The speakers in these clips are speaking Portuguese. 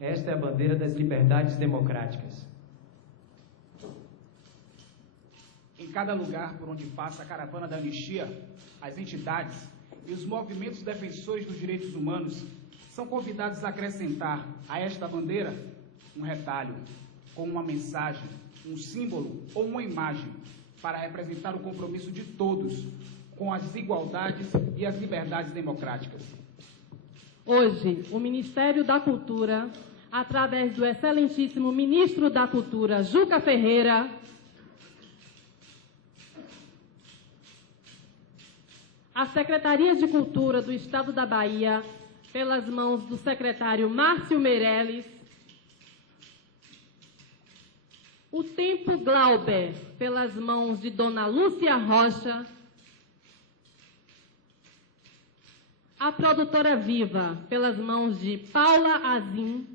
Esta é a bandeira das liberdades democráticas. Em cada lugar por onde passa a caravana da anistia, as entidades e os movimentos defensores dos direitos humanos são convidados a acrescentar a esta bandeira um retalho, com uma mensagem, um símbolo ou uma imagem para representar o compromisso de todos com as igualdades e as liberdades democráticas. Hoje, o Ministério da Cultura, através do excelentíssimo Ministro da Cultura, Juca Ferreira, a Secretaria de Cultura do Estado da Bahia, pelas mãos do secretário Márcio Meirelles, o Tempo Glauber, pelas mãos de Dona Lúcia Rocha, a Produtora Viva, pelas mãos de Paula Azim,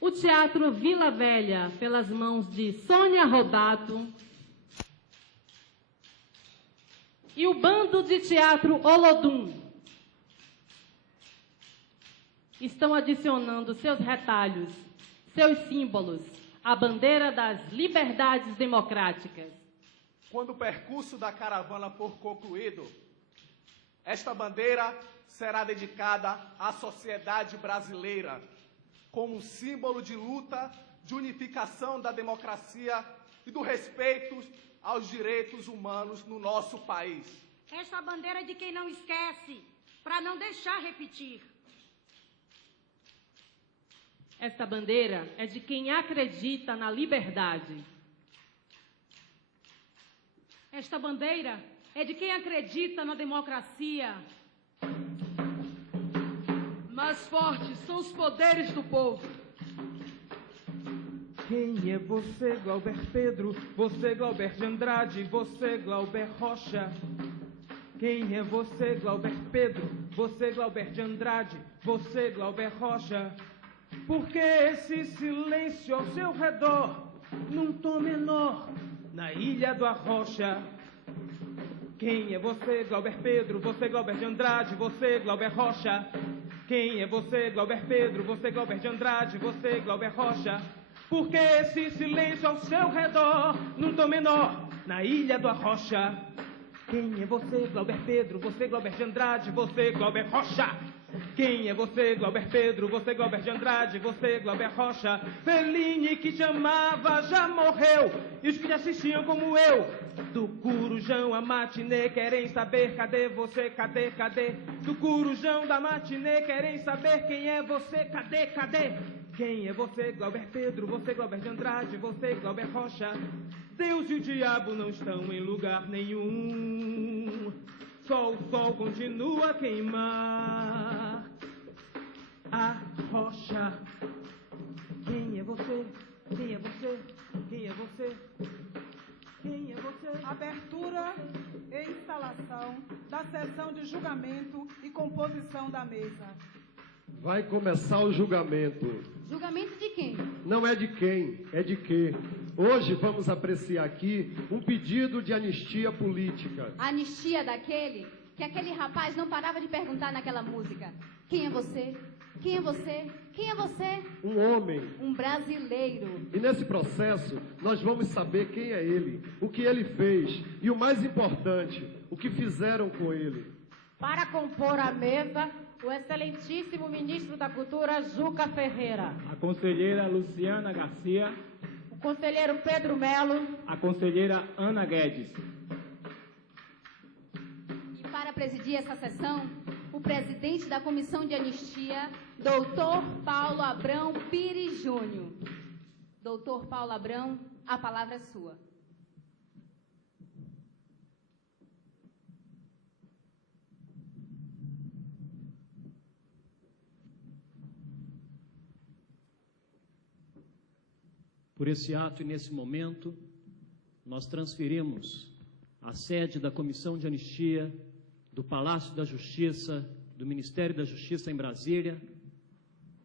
o Teatro Vila Velha, pelas mãos de Sônia Robato, e o Bando de Teatro Olodum estão adicionando seus retalhos, seus símbolos, à bandeira das liberdades democráticas. Quando o percurso da caravana for concluído, esta bandeira será dedicada à sociedade brasileira como símbolo de luta, de unificação da democracia e do respeito aos direitos humanos no nosso país. Esta bandeira é de quem não esquece, para não deixar repetir. Esta bandeira é de quem acredita na liberdade. Esta bandeira é de quem acredita na democracia. Mais fortes são os poderes do povo. Quem é você, Glauber Pedro? Você, Glauber de Andrade? Você, Glauber Rocha? Quem é você, Glauber Pedro? Você, Glauber de Andrade? Você, Glauber Rocha? Por que esse silêncio ao seu redor, num tom menor, na Ilha do Arrocha? Quem é você, Glauber Pedro? Você, Glauber de Andrade? Você, Glauber Rocha? Quem é você, Glauber Pedro? Você, Glauber de Andrade? Você, Glauber Rocha? Por que esse silêncio ao seu redor, num tom menor, na Ilha do Arrocha? Quem é você, Glauber Pedro? Você, Glauber de Andrade? Você, Glauber Rocha? Quem é você, Glauber Pedro? Você, Glauber de Andrade? Você, Glauber Rocha? Fellini, que te amava, já morreu. E os que te assistiam como eu, do Corujão à matinê, querem saber cadê você, cadê, cadê? Do Corujão da matinê, querem saber quem é você, cadê, cadê? Quem é você, Glauber Pedro? Você, Glauber de Andrade? Você, Glauber Rocha? Deus e o diabo não estão em lugar nenhum. Só o sol continua a queimar a rocha. Quem é você? Quem é você? Quem é você? Quem é você? Abertura e instalação da sessão de julgamento e composição da mesa. Vai começar o julgamento. Julgamento de quem? Não é de quem, é de quê. Hoje vamos apreciar aqui um pedido de anistia política. A anistia daquele que aquele rapaz não parava de perguntar naquela música. Quem é você? Quem é você? Quem é você? Um homem. Um brasileiro. E nesse processo nós vamos saber quem é ele, o que ele fez e o mais importante, o que fizeram com ele. Para compor a mesa, o excelentíssimo Ministro da Cultura, Juca Ferreira. A conselheira Luciana Garcia. O conselheiro Pedro Melo. A conselheira Ana Guedes. E para presidir essa sessão, o presidente da Comissão de Anistia, Doutor Paulo Abrão Pires Júnior. Doutor Paulo Abrão, a palavra é sua. Por esse ato e nesse momento, nós transferimos a sede da Comissão de Anistia do Palácio da Justiça, do Ministério da Justiça em Brasília,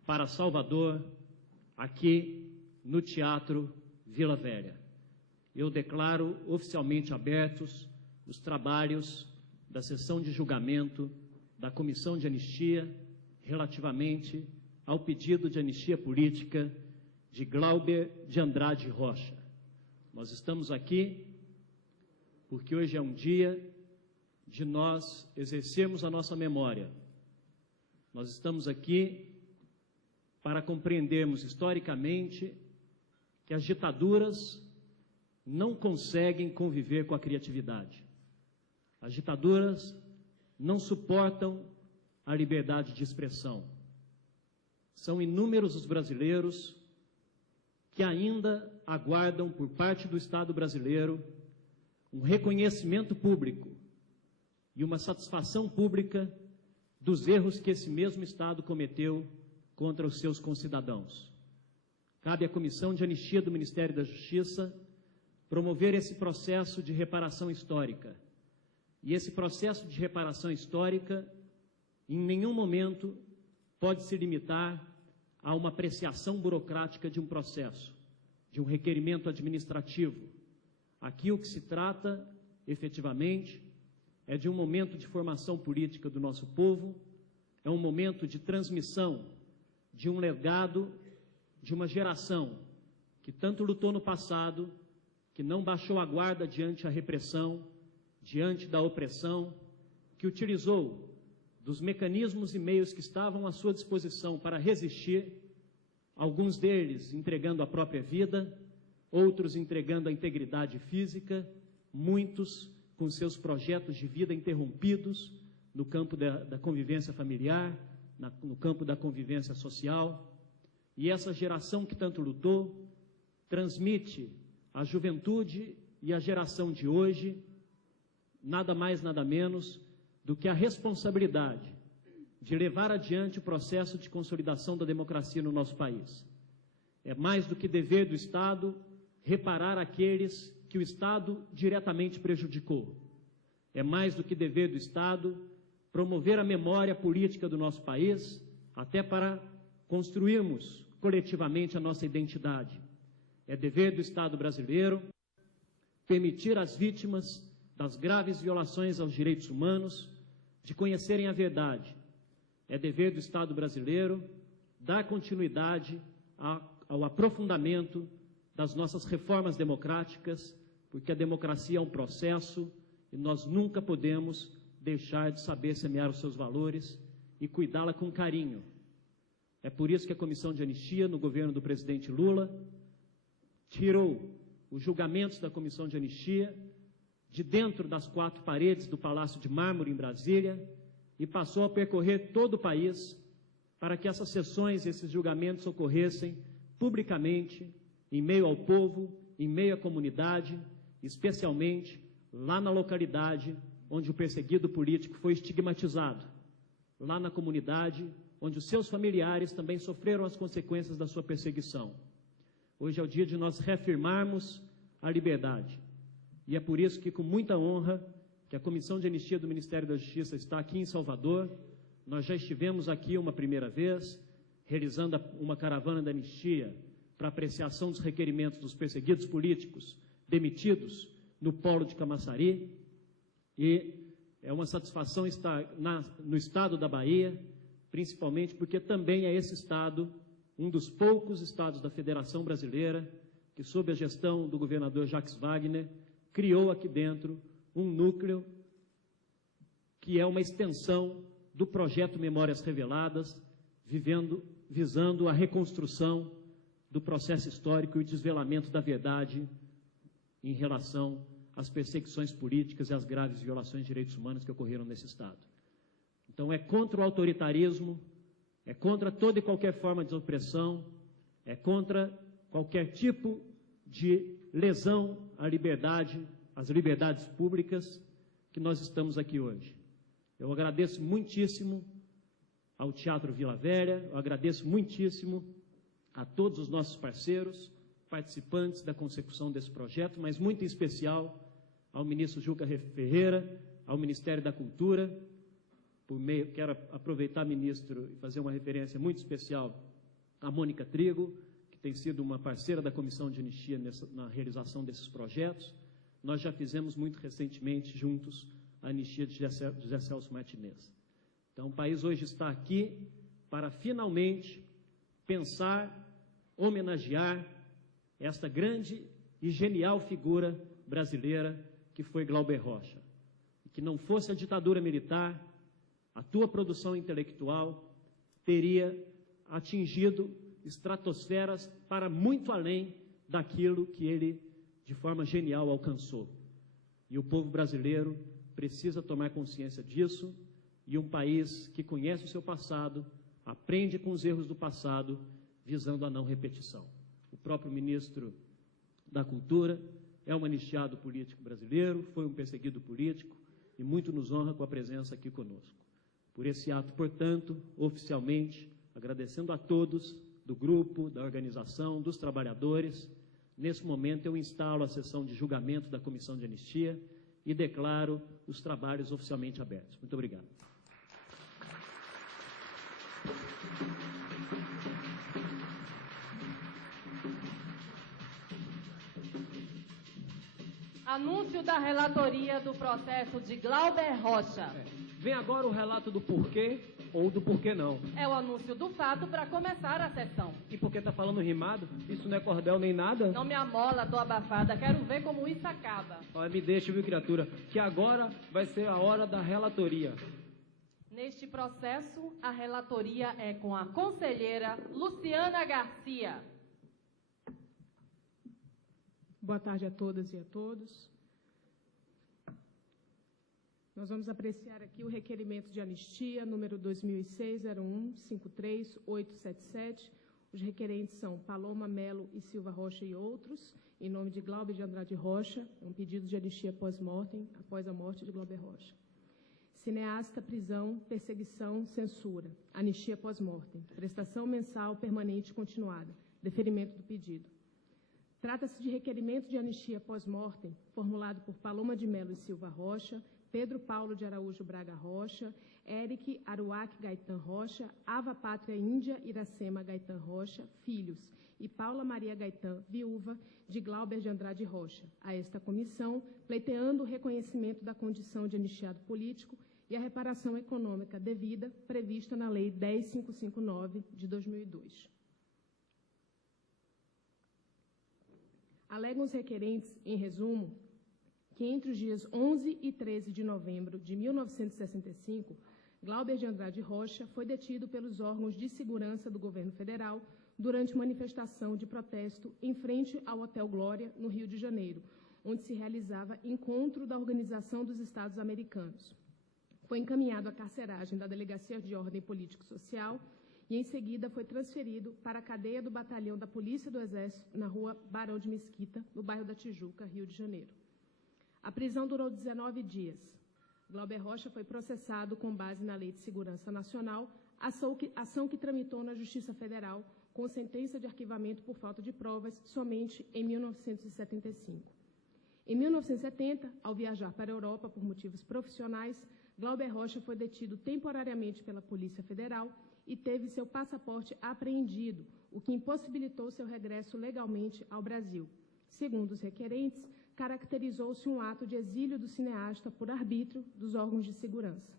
para Salvador, aqui no Teatro Vila Velha. Eu declaro oficialmente abertos os trabalhos da sessão de julgamento da Comissão de Anistia relativamente ao pedido de anistia política de Glauber de Andrade Rocha. Nós estamos aqui porque hoje é um dia de nós exercermos a nossa memória. Nós estamos aqui para compreendermos historicamente que as ditaduras não conseguem conviver com a criatividade. As ditaduras não suportam a liberdade de expressão. São inúmeros os brasileiros que ainda aguardam por parte do Estado brasileiro um reconhecimento público e uma satisfação pública dos erros que esse mesmo Estado cometeu contra os seus concidadãos. Cabe à Comissão de Anistia do Ministério da Justiça promover esse processo de reparação histórica. E esse processo de reparação histórica, em nenhum momento, pode se limitar a uma apreciação burocrática de um processo, de um requerimento administrativo. Aqui o que se trata, efetivamente, é de um momento de formação política do nosso povo, é um momento de transmissão de um legado de uma geração que tanto lutou no passado, que não baixou a guarda diante a repressão, diante da opressão, que utilizou dos mecanismos e meios que estavam à sua disposição para resistir, alguns deles entregando a própria vida, outros entregando a integridade física, muitos com seus projetos de vida interrompidos no campo da convivência familiar, no campo da convivência social. E essa geração que tanto lutou transmite à juventude e à geração de hoje nada mais, nada menos do que a responsabilidade de levar adiante o processo de consolidação da democracia no nosso país. É mais do que dever do Estado reparar aqueles que o Estado diretamente prejudicou. É mais do que dever do Estado promover a memória política do nosso país, até para construirmos coletivamente a nossa identidade. É dever do Estado brasileiro permitir às vítimas das graves violações aos direitos humanos de conhecerem a verdade. É dever do Estado brasileiro dar continuidade ao aprofundamento das nossas reformas democráticas, porque a democracia é um processo e nós nunca podemos deixar de saber semear os seus valores e cuidá-la com carinho. É por isso que a Comissão de Anistia, no governo do presidente Lula, tirou os julgamentos da Comissão de Anistia de dentro das quatro paredes do Palácio de Mármore, em Brasília, e passou a percorrer todo o país para que essas sessões, esses julgamentos ocorressem publicamente, em meio ao povo, em meio à comunidade, especialmente lá na localidade onde o perseguido político foi estigmatizado, lá na comunidade onde os seus familiares também sofreram as consequências da sua perseguição. Hoje é o dia de nós reafirmarmos a liberdade. E é por isso que, com muita honra, que a Comissão de Anistia do Ministério da Justiça está aqui em Salvador. Nós já estivemos aqui uma primeira vez, realizando uma caravana da anistia para apreciação dos requerimentos dos perseguidos políticos demitidos no polo de Camaçari. E é uma satisfação estar no estado da Bahia, principalmente porque também é esse estado um dos poucos estados da Federação Brasileira que, sob a gestão do governador Jacques Wagner, criou aqui dentro um núcleo que é uma extensão do projeto Memórias Reveladas, visando a reconstrução do processo histórico e o desvelamento da verdade em relação às perseguições políticas e às graves violações de direitos humanos que ocorreram nesse Estado. Então, é contra o autoritarismo, é contra toda e qualquer forma de opressão, é contra qualquer tipo de lesão à liberdade, às liberdades públicas, que nós estamos aqui hoje. Eu agradeço muitíssimo ao Teatro Vila Velha, eu agradeço muitíssimo a todos os nossos parceiros, participantes da consecução desse projeto, mas muito em especial ao ministro Juca Ferreira, ao Ministério da Cultura, quero aproveitar, ministro, e fazer uma referência muito especial à Mônica Trigo, que tem sido uma parceira da Comissão de Anistia na realização desses projetos. Nós já fizemos muito recentemente juntos a anistia de José Celso Martinez. Então, o país hoje está aqui para finalmente pensar, homenagear esta grande e genial figura brasileira que foi Glauber Rocha. E que não fosse a ditadura militar, a tua produção intelectual teria atingido estratosferas para muito além daquilo que ele, de forma genial, alcançou. E o povo brasileiro precisa tomar consciência disso, e um país que conhece o seu passado, aprende com os erros do passado, visando a não repetição. O próprio ministro da Cultura é um anistiado político brasileiro, foi um perseguido político, e muito nos honra com a presença aqui conosco. Por esse ato, portanto, oficialmente, agradecendo a todos do grupo, da organização, dos trabalhadores, nesse momento eu instalo a sessão de julgamento da Comissão de Anistia e declaro os trabalhos oficialmente abertos. Muito obrigado. Anúncio da relatoria do processo de Glauber Rocha. Vem agora o relato do porquê ou do porquê não. É o anúncio do fato para começar a sessão. E por que tá falando rimado? Isso não é cordel nem nada? Não me amola, tô abafada. Quero ver como isso acaba. Olha, me deixa, viu, criatura, que agora vai ser a hora da relatoria. Neste processo, a relatoria é com a conselheira Luciana Garcia. Boa tarde a todas e a todos. Nós vamos apreciar aqui o requerimento de anistia, número 2006-01-53877. Os requerentes são Paloma Melo e Silva Rocha e outros, em nome de Glauber de Andrade Rocha, um pedido de anistia pós-mortem, após a morte de Glauber Rocha. Cineasta, prisão, perseguição, censura, anistia pós-mortem, prestação mensal permanente continuada, deferimento do pedido. Trata-se de requerimento de anistia pós-mortem, formulado por Paloma de Melo e Silva Rocha, Pedro Paulo de Araújo Braga Rocha, Eric Aruac Gaetan Rocha, Ava Pátria Índia Iracema Gaetan Rocha, filhos, e Paula Maria Gaetan, viúva, de Glauber de Andrade Rocha, a esta comissão, pleiteando o reconhecimento da condição de anistiado político e a reparação econômica devida prevista na Lei 10.559, de 2002. Alegam os requerentes, em resumo, que entre os dias 11 e 13 de novembro de 1965, Glauber de Andrade Rocha foi detido pelos órgãos de segurança do governo federal durante manifestação de protesto em frente ao Hotel Glória, no Rio de Janeiro, onde se realizava encontro da Organização dos Estados Americanos. Foi encaminhado à carceragem da Delegacia de Ordem Político-Social e, em seguida, foi transferido para a cadeia do Batalhão da Polícia do Exército, na rua Barão de Mesquita, no bairro da Tijuca, Rio de Janeiro. A prisão durou 19 dias. Glauber Rocha foi processado com base na Lei de Segurança Nacional, ação que tramitou na Justiça Federal, com sentença de arquivamento por falta de provas somente em 1975. Em 1970, ao viajar para a Europa por motivos profissionais, Glauber Rocha foi detido temporariamente pela Polícia Federal e teve seu passaporte apreendido, o que impossibilitou seu regresso legalmente ao Brasil. Segundo os requerentes, caracterizou-se um ato de exílio do cineasta por arbítrio dos órgãos de segurança.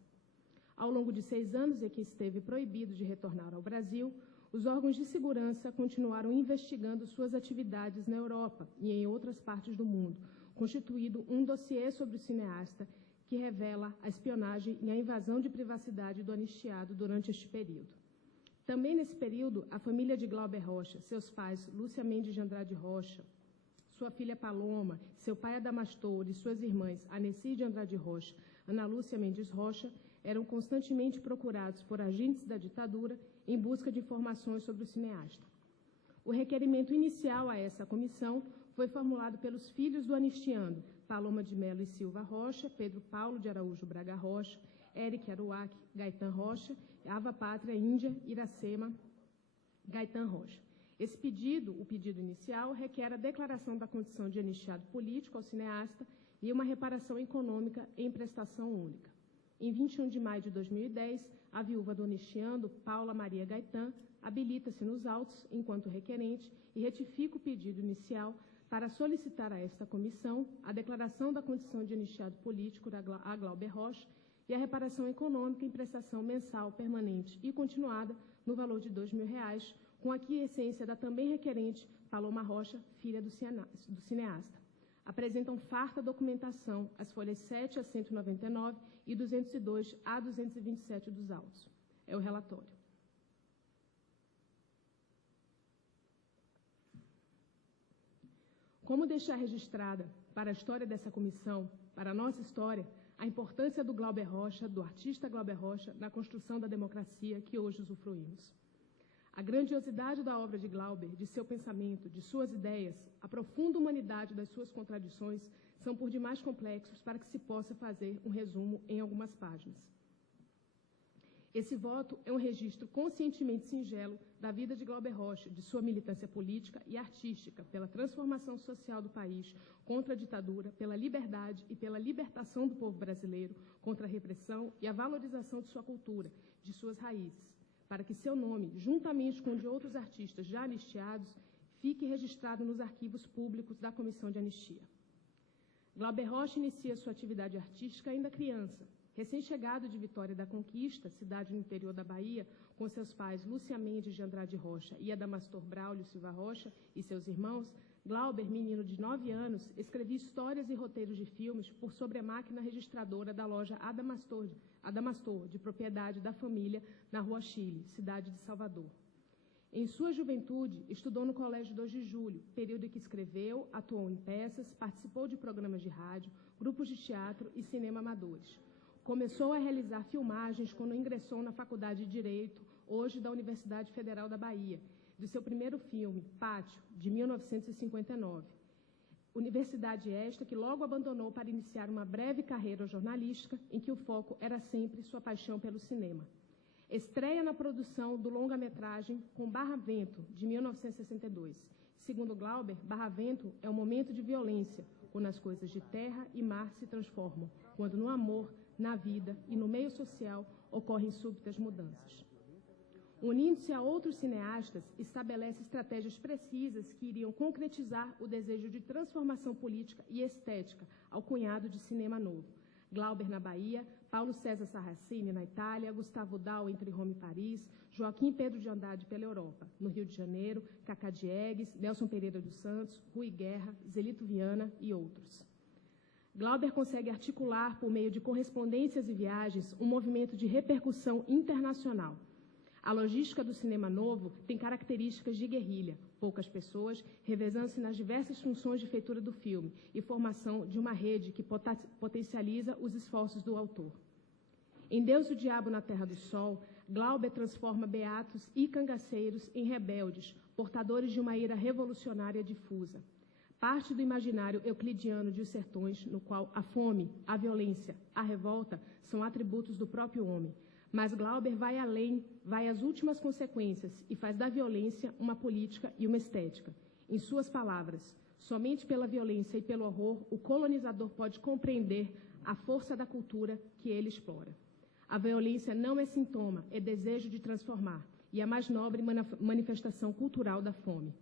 Ao longo de 6 anos em que esteve proibido de retornar ao Brasil, os órgãos de segurança continuaram investigando suas atividades na Europa e em outras partes do mundo, constituído um dossiê sobre o cineasta que revela a espionagem e a invasão de privacidade do anistiado durante este período. Também nesse período, a família de Glauber Rocha, seus pais Lúcia Mendes de Andrade Rocha, sua filha Paloma, seu pai Adamastor e suas irmãs Aneci de Andrade Rocha, Ana Lúcia Mendes Rocha, eram constantemente procurados por agentes da ditadura em busca de informações sobre o cineasta. O requerimento inicial a essa comissão foi formulado pelos filhos do anistiando, Paloma de Melo e Silva Rocha, Pedro Paulo de Araújo Braga Rocha, Eric Aruac Gaetan Rocha, Ava Pátria Índia Iracema Gaetan Rocha. Esse pedido, o pedido inicial, requer a declaração da condição de anistiado político ao cineasta e uma reparação econômica em prestação única. Em 21 de maio de 2010, a viúva do anistiando, Paula Maria Gaetan, habilita-se nos autos enquanto requerente e retifica o pedido inicial para solicitar a esta comissão a declaração da condição de anistiado político a Glauber Rocha e a reparação econômica em prestação mensal, permanente e continuada no valor de R$ 2.000, com aquiescência da também requerente Paloma Rocha, filha do cineasta. Apresentam farta documentação as folhas 7 a 199 e 202 a 227 dos autos. É o relatório. Como deixar registrada para a história dessa comissão, para a nossa história, a importância do Glauber Rocha, do artista Glauber Rocha, na construção da democracia que hoje usufruímos. A grandiosidade da obra de Glauber, de seu pensamento, de suas ideias, a profunda humanidade das suas contradições são por demais complexos para que se possa fazer um resumo em algumas páginas. Esse voto é um registro conscientemente singelo da vida de Glauber Rocha, de sua militância política e artística pela transformação social do país, contra a ditadura, pela liberdade e pela libertação do povo brasileiro, contra a repressão e a valorização de sua cultura, de suas raízes, para que seu nome, juntamente com o de outros artistas já anistiados, fique registrado nos arquivos públicos da Comissão de Anistia. Glauber Rocha inicia sua atividade artística ainda criança. Recém-chegado de Vitória da Conquista, cidade no interior da Bahia, com seus pais Lúcia Mendes de Andrade Rocha e Adamastor Braulio Silva Rocha e seus irmãos, Glauber, menino de 9 anos, escrevia histórias e roteiros de filmes por sobre a máquina registradora da loja Adamastor, de propriedade da família, na Rua Chile, cidade de Salvador. Em sua juventude, estudou no Colégio 2 de Julho, período em que escreveu, atuou em peças, participou de programas de rádio, grupos de teatro e cinema amadores. Começou a realizar filmagens quando ingressou na Faculdade de Direito, hoje da Universidade Federal da Bahia, do seu primeiro filme, Pátio, de 1959. Universidade esta que logo abandonou para iniciar uma breve carreira jornalística, em que o foco era sempre sua paixão pelo cinema. Estreia na produção do longa-metragem Com Barra Vento, de 1962. Segundo Glauber, Barra Vento é um momento de violência, quando as coisas de terra e mar se transformam, quando no amor, na vida e no meio social ocorrem súbitas mudanças. Unindo-se a outros cineastas, estabelece estratégias precisas que iriam concretizar o desejo de transformação política e estética ao cunhado de cinema novo. Glauber na Bahia, Paulo César Sarraceni na Itália, Gustavo Dal entre Roma e Paris, Joaquim Pedro de Andrade pela Europa. No Rio de Janeiro, Cacá Diegues, Nelson Pereira dos Santos, Rui Guerra, Zelito Viana e outros. Glauber consegue articular, por meio de correspondências e viagens, um movimento de repercussão internacional. A logística do cinema novo tem características de guerrilha, poucas pessoas, revezando-se nas diversas funções de feitura do filme e formação de uma rede que potencializa os esforços do autor. Em Deus e o Diabo na Terra do Sol, Glauber transforma beatos e cangaceiros em rebeldes, portadores de uma ira revolucionária difusa. Parte do imaginário euclidiano de Os Sertões, no qual a fome, a violência, a revolta são atributos do próprio homem. Mas Glauber vai além, vai às últimas consequências e faz da violência uma política e uma estética. Em suas palavras, somente pela violência e pelo horror o colonizador pode compreender a força da cultura que ele explora. A violência não é sintoma, é desejo de transformar, e a mais nobre manifestação cultural da fome.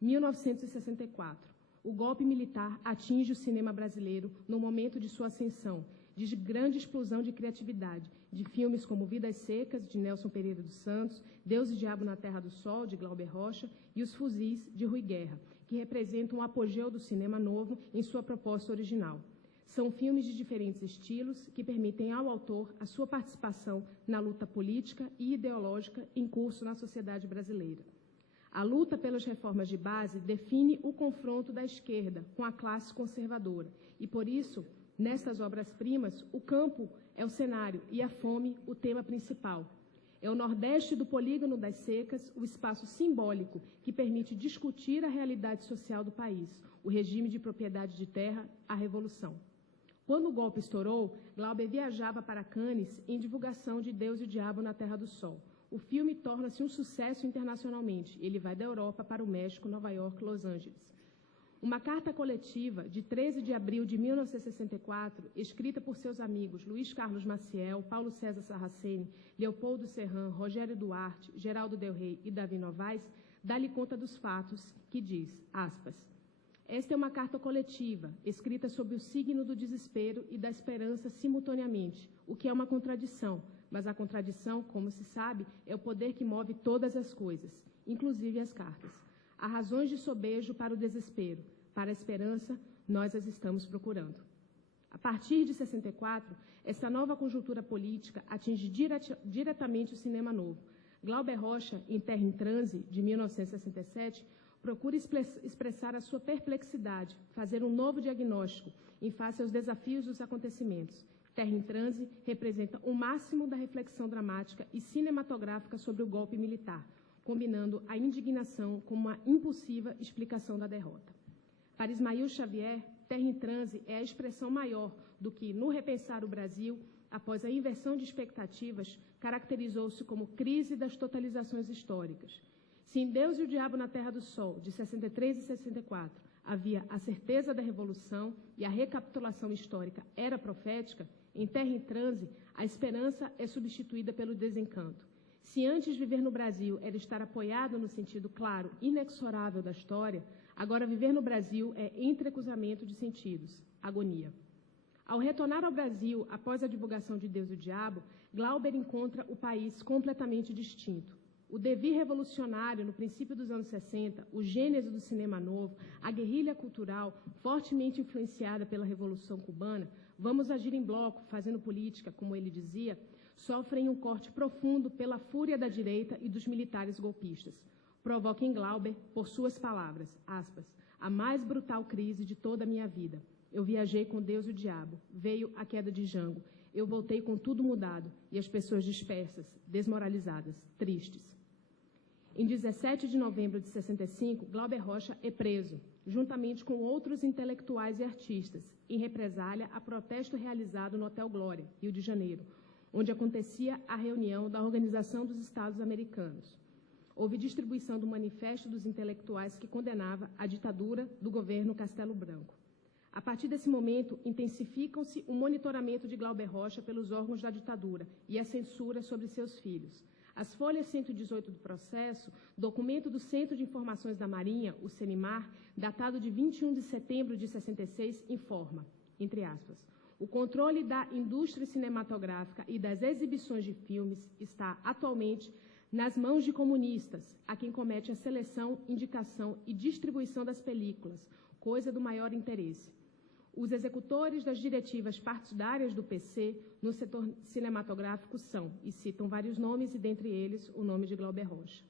1964. O golpe militar atinge o cinema brasileiro no momento de sua ascensão, de grande explosão de criatividade, de filmes como Vidas Secas, de Nelson Pereira dos Santos, Deus e Diabo na Terra do Sol, de Glauber Rocha, e Os Fuzis, de Rui Guerra, que representam o apogeu do cinema novo em sua proposta original. São filmes de diferentes estilos que permitem ao autor a sua participação na luta política e ideológica em curso na sociedade brasileira. A luta pelas reformas de base define o confronto da esquerda com a classe conservadora e, por isso, nestas obras-primas, o campo é o cenário e a fome o tema principal. É o Nordeste do polígono das secas, o espaço simbólico que permite discutir a realidade social do país, o regime de propriedade de terra, a revolução. Quando o golpe estourou, Glauber viajava para Cannes em divulgação de Deus e o Diabo na Terra do Sol. O filme torna-se um sucesso internacionalmente. Ele vai da Europa para o México, Nova York, Los Angeles. Uma carta coletiva de 13 de abril de 1964, escrita por seus amigos Luiz Carlos Maciel, Paulo César Sarraceni, Leopoldo Serran, Rogério Duarte, Geraldo Del Rey e Davi Novaes, dá-lhe conta dos fatos, que diz, aspas, Esta é uma carta coletiva, escrita sob o signo do desespero e da esperança simultaneamente, o que é uma contradição, mas a contradição, como se sabe, é o poder que move todas as coisas, inclusive as cartas. Há razões de sobejo para o desespero, para a esperança, nós as estamos procurando. A partir de 64, essa nova conjuntura política atinge diretamente o cinema novo. Glauber Rocha, em Terra em Transe, de 1967, procura expressar a sua perplexidade, fazer um novo diagnóstico em face aos desafios dos acontecimentos. Terra em Transe representa o máximo da reflexão dramática e cinematográfica sobre o golpe militar, combinando a indignação com uma impulsiva explicação da derrota. Para Ismael Xavier, Terra em Transe é a expressão maior do que, no repensar o Brasil, após a inversão de expectativas, caracterizou-se como crise das totalizações históricas. Se em Deus e o Diabo na Terra do Sol, de 63 e 64, havia a certeza da revolução e a recapitulação histórica era profética, em Terra em Transe, a esperança é substituída pelo desencanto. Se antes viver no Brasil era estar apoiado no sentido claro, inexorável da história, agora viver no Brasil é entrecruzamento de sentidos, agonia. Ao retornar ao Brasil, após a divulgação de Deus e o Diabo, Glauber encontra o país completamente distinto. O devir revolucionário, no princípio dos anos 60, o gênese do cinema novo, a guerrilha cultural, fortemente influenciada pela Revolução Cubana, vamos agir em bloco, fazendo política, como ele dizia, sofrem um corte profundo pela fúria da direita e dos militares golpistas. Provoca em Glauber, por suas palavras, aspas, a mais brutal crise de toda a minha vida. Eu viajei com Deus e o Diabo, veio a queda de Jango, eu voltei com tudo mudado e as pessoas dispersas, desmoralizadas, tristes. Em 17 de novembro de 65, Glauber Rocha é preso, juntamente com outros intelectuais e artistas, em represália a protesto realizado no Hotel Glória, Rio de Janeiro, onde acontecia a reunião da Organização dos Estados Americanos. Houve distribuição do manifesto dos intelectuais que condenava a ditadura do governo Castelo Branco. A partir desse momento, intensificam-se o monitoramento de Glauber Rocha pelos órgãos da ditadura e a censura sobre seus filhos. As folhas 118 do processo, documento do Centro de Informações da Marinha, o CENIMAR, datado de 21 de setembro de 66, informa, entre aspas, o controle da indústria cinematográfica e das exibições de filmes está atualmente nas mãos de comunistas, a quem comete a seleção, indicação e distribuição das películas, coisa do maior interesse. Os executores das diretivas partidárias do PC no setor cinematográfico são, e citam vários nomes, e dentre eles o nome de Glauber Rocha.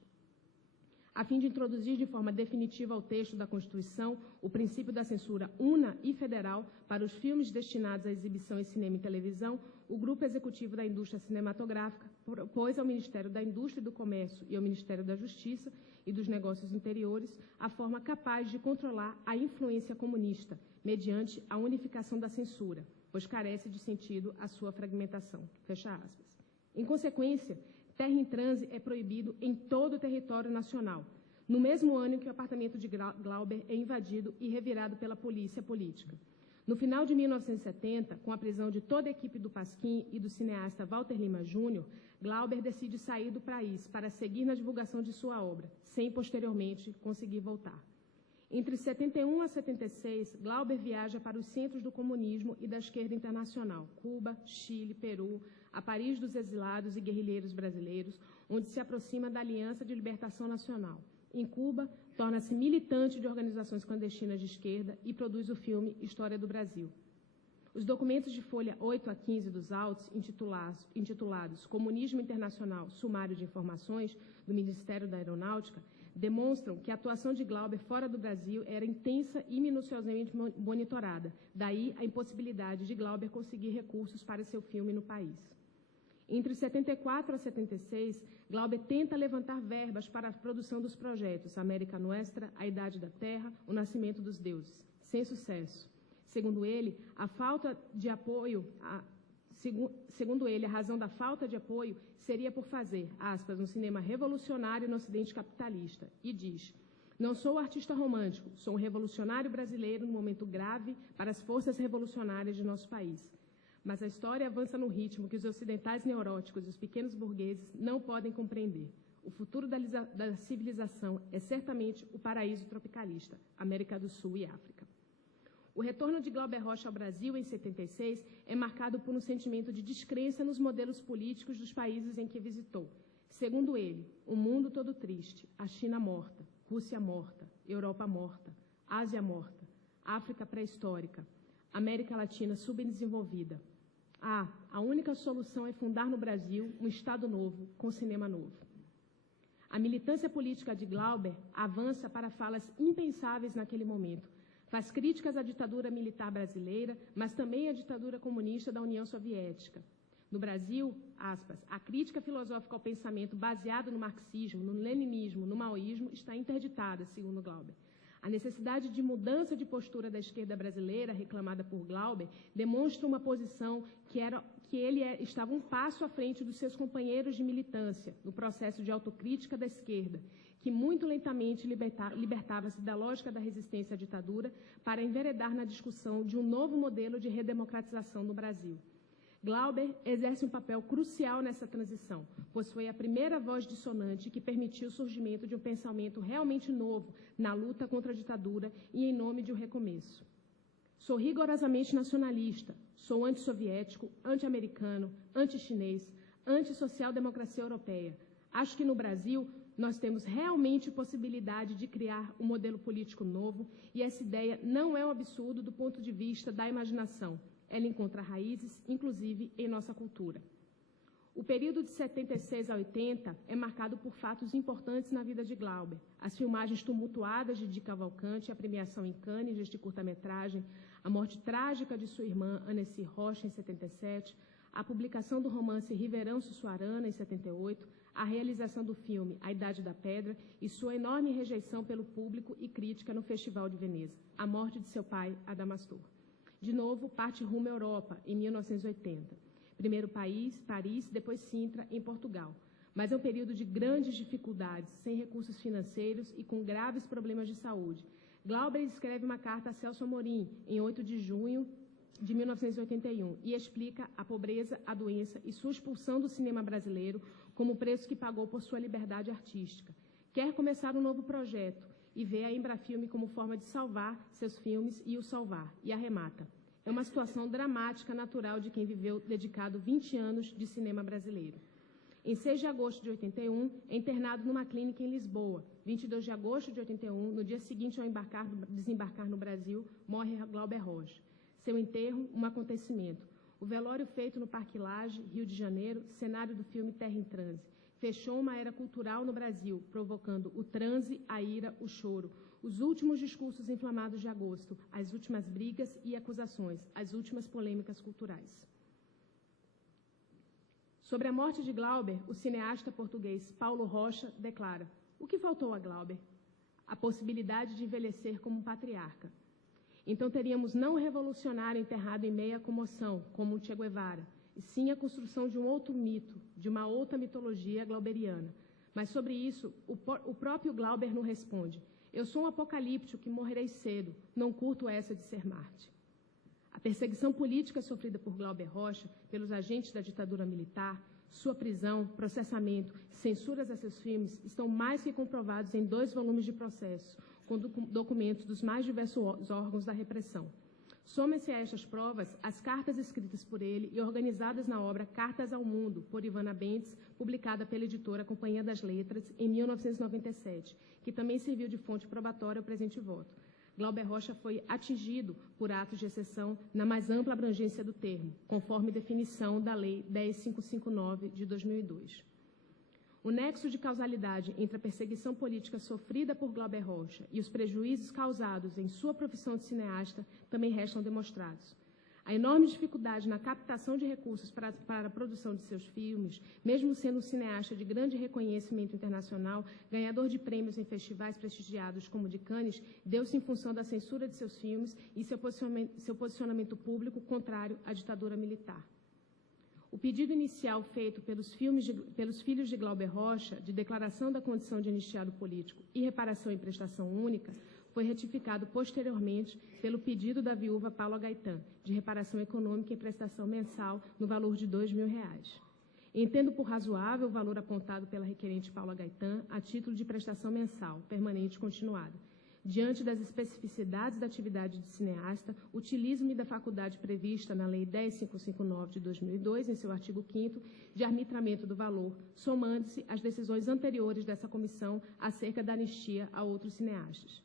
A fim de introduzir de forma definitiva ao texto da Constituição o princípio da censura una e federal para os filmes destinados à exibição em cinema e televisão, o Grupo Executivo da Indústria Cinematográfica propôs ao Ministério da Indústria e do Comércio e ao Ministério da Justiça e dos Negócios Interiores a forma capaz de controlar a influência comunista, mediante a unificação da censura, pois carece de sentido a sua fragmentação. Fecha aspas. Em consequência, Terra em Transe é proibido em todo o território nacional, no mesmo ano em que o apartamento de Glauber é invadido e revirado pela polícia política. No final de 1970, com a prisão de toda a equipe do Pasquim e do cineasta Walter Lima Jr., Glauber decide sair do país para seguir na divulgação de sua obra, sem posteriormente conseguir voltar. Entre 71 a 76, Glauber viaja para os centros do comunismo e da esquerda internacional, Cuba, Chile, Peru, a Paris dos exilados e guerrilheiros brasileiros, onde se aproxima da Aliança de Libertação Nacional. Em Cuba, torna-se militante de organizações clandestinas de esquerda e produz o filme História do Brasil. Os documentos de folha 8 a 15 dos autos, intitulados Comunismo Internacional, Sumário de Informações, do Ministério da Aeronáutica, demonstram que a atuação de Glauber fora do Brasil era intensa e minuciosamente monitorada, daí a impossibilidade de Glauber conseguir recursos para seu filme no país. Entre 74 a 76, Glauber tenta levantar verbas para a produção dos projetos América Nuestra, A Idade da Terra, O Nascimento dos Deuses, sem sucesso. Segundo ele, a razão da falta de apoio seria por fazer, aspas, um cinema revolucionário no Ocidente capitalista. E diz, não sou artista romântico, sou um revolucionário brasileiro num momento grave para as forças revolucionárias de nosso país. Mas a história avança no ritmo que os ocidentais neuróticos e os pequenos burgueses não podem compreender. O futuro da civilização é certamente o paraíso tropicalista, América do Sul e África. O retorno de Glauber Rocha ao Brasil, em 76, é marcado por um sentimento de descrença nos modelos políticos dos países em que visitou. Segundo ele, o mundo todo triste, a China morta, Rússia morta, Europa morta, Ásia morta, África pré-histórica, América Latina subdesenvolvida. A única solução é fundar no Brasil um Estado novo, com cinema novo. A militância política de Glauber avança para falas impensáveis naquele momento. Faz críticas à ditadura militar brasileira, mas também à ditadura comunista da União Soviética. No Brasil, aspas, a crítica filosófica ao pensamento baseado no marxismo, no leninismo, no maoísmo está interditada, segundo Glauber. A necessidade de mudança de postura da esquerda brasileira, reclamada por Glauber, demonstra uma posição que ele estava um passo à frente dos seus companheiros de militância, no processo de autocrítica da esquerda, que muito lentamente libertava-se da lógica da resistência à ditadura para enveredar na discussão de um novo modelo de redemocratização no Brasil. Glauber exerce um papel crucial nessa transição, pois foi a primeira voz dissonante que permitiu o surgimento de um pensamento realmente novo na luta contra a ditadura e em nome de um recomeço. Sou rigorosamente nacionalista, sou antissoviético, anti-americano, anti-chinês, anti-social-democracia europeia. Acho que no Brasil nós temos realmente possibilidade de criar um modelo político novo e essa ideia não é um absurdo do ponto de vista da imaginação. Ela encontra raízes, inclusive, em nossa cultura. O período de 76 a 80 é marcado por fatos importantes na vida de Glauber. As filmagens tumultuadas de Di Cavalcanti, a premiação em Cannes deste curta-metragem, a morte trágica de sua irmã, Annecy Rocha, em 77, a publicação do romance Riverão Sussuarana, em 78, a realização do filme A Idade da Pedra e sua enorme rejeição pelo público e crítica no Festival de Veneza, a morte de seu pai, Adamastor. De novo, parte rumo à Europa, em 1980. Primeiro Paris, depois Sintra, em Portugal. Mas é um período de grandes dificuldades, sem recursos financeiros e com graves problemas de saúde. Glauber escreve uma carta a Celso Amorim, em 8 de junho de 1981, e explica a pobreza, a doença e sua expulsão do cinema brasileiro como o preço que pagou por sua liberdade artística. Quer começar um novo projeto e vê a Embrafilme como forma de salvar seus filmes e o salvar, e arremata. É uma situação dramática, natural de quem viveu dedicado 20 anos de cinema brasileiro. Em 6 de agosto de 81, é internado numa clínica em Lisboa. 22 de agosto de 81, no dia seguinte ao desembarcar no Brasil, morre Glauber Rocha. Seu enterro, um acontecimento. O velório feito no Parque Lage, Rio de Janeiro, cenário do filme Terra em Transe. Fechou uma era cultural no Brasil, provocando o transe, a ira, o choro, os últimos discursos inflamados de agosto, as últimas brigas e acusações, as últimas polêmicas culturais. Sobre a morte de Glauber, o cineasta português Paulo Rocha declara: o que faltou a Glauber? A possibilidade de envelhecer como um patriarca. Então teríamos não um revolucionário enterrado em meia comoção, como um Che Guevara, e sim a construção de um outro mito, de uma outra mitologia glauberiana. Mas sobre isso, o próprio Glauber não responde. Eu sou um apocalíptico que morrerei cedo, não curto essa de ser Marte. A perseguição política sofrida por Glauber Rocha pelos agentes da ditadura militar, sua prisão, processamento, censuras a seus filmes estão mais que comprovados em 2 volumes de processo, com documentos dos mais diversos órgãos da repressão. Somem-se a estas provas as cartas escritas por ele e organizadas na obra Cartas ao Mundo, por Ivana Bentes, publicada pela editora Companhia das Letras, em 1997, que também serviu de fonte probatória ao presente voto. Glauber Rocha foi atingido por atos de exceção na mais ampla abrangência do termo, conforme definição da Lei 10.559, de 2002. O nexo de causalidade entre a perseguição política sofrida por Glauber Rocha e os prejuízos causados em sua profissão de cineasta também restam demonstrados. A enorme dificuldade na captação de recursos para a produção de seus filmes, mesmo sendo um cineasta de grande reconhecimento internacional, ganhador de prêmios em festivais prestigiados como o de Cannes, deu-se em função da censura de seus filmes e seu posicionamento público contrário à ditadura militar. O pedido inicial feito pelos filhos de Glauber Rocha, de declaração da condição de anistiado político e reparação em prestação única, foi retificado posteriormente pelo pedido da viúva Paula Gaetan, de reparação econômica em prestação mensal no valor de R$ 2.000. Entendo por razoável o valor apontado pela requerente Paula Gaetan a título de prestação mensal, permanente e continuada. Diante das especificidades da atividade de cineasta, utilizo-me da faculdade prevista na Lei 10.559 de 2002, em seu artigo 5º, de arbitramento do valor, somando-se às decisões anteriores dessa comissão acerca da anistia a outros cineastas.